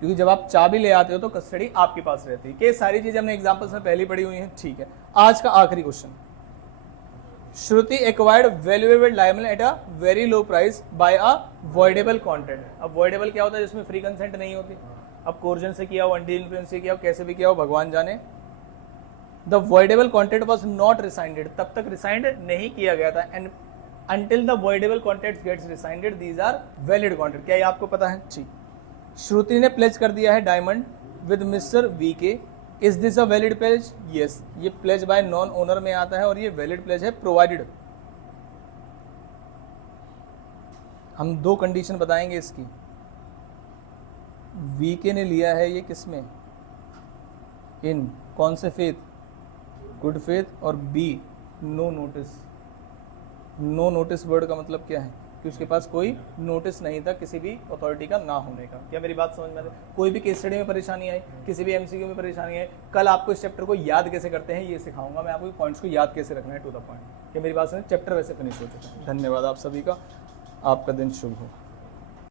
क्योंकि जब आप चाबी ले आते हो तो कस्टडी आपके पास रहती है। ये सारी चीजें हमने एग्जांपल्स में पहले पढ़ी हुई हैं। ठीक है, आज का आखिरी question. Shruti acquired valuable diamond at a very low price by a voidable contract. अब वॉइडेबल क्या होता है? जिसमें फ्री कंसेंट नहीं होती। अब कोर्जन से किया हो, अंटी इन्फ्लुएंस से किया हो, कैसे भी किया हो, भगवान जाने। The voidable contract was not rescinded, तब तक रिसाइंड नहीं किया गया था। And until the voidable contract gets rescinded these are valid contract. क्या ये आपको पता है? ठीक। श्रुति ने प्लेज कर दिया है diamond with Mr V K. Is this a valid pledge? Yes, ये प्लेज बाय नॉन ओनर में आता है और ये वैलिड प्लेज है, प्रोवाइडेड। हम 2 कंडीशन बताएंगे इसकी। वीके ने लिया है ये किसमें? इन कौन से फेथ, गुड फेथ, और B no notice. No notice word का मतलब क्या है कि उसके पास कोई नोटिस नहीं था किसी भी अथॉरिटी का ना होने का। क्या मेरी बात समझ में आ रही है? कोई भी केस स्टडी में परेशानी आई, किसी भी एमसीक्यू में परेशानी आई, कल आपको इस चैप्टर को याद कैसे करते हैं ये सिखाऊंगा मैं आपको, पॉइंट्स को याद कैसे रखना है टू द पॉइंट। क्या मेरी बात समझ? चैप्टर वैसे फिनिश हो चुका है। धन्यवाद आप सभी का, आपका दिन शुभ हो।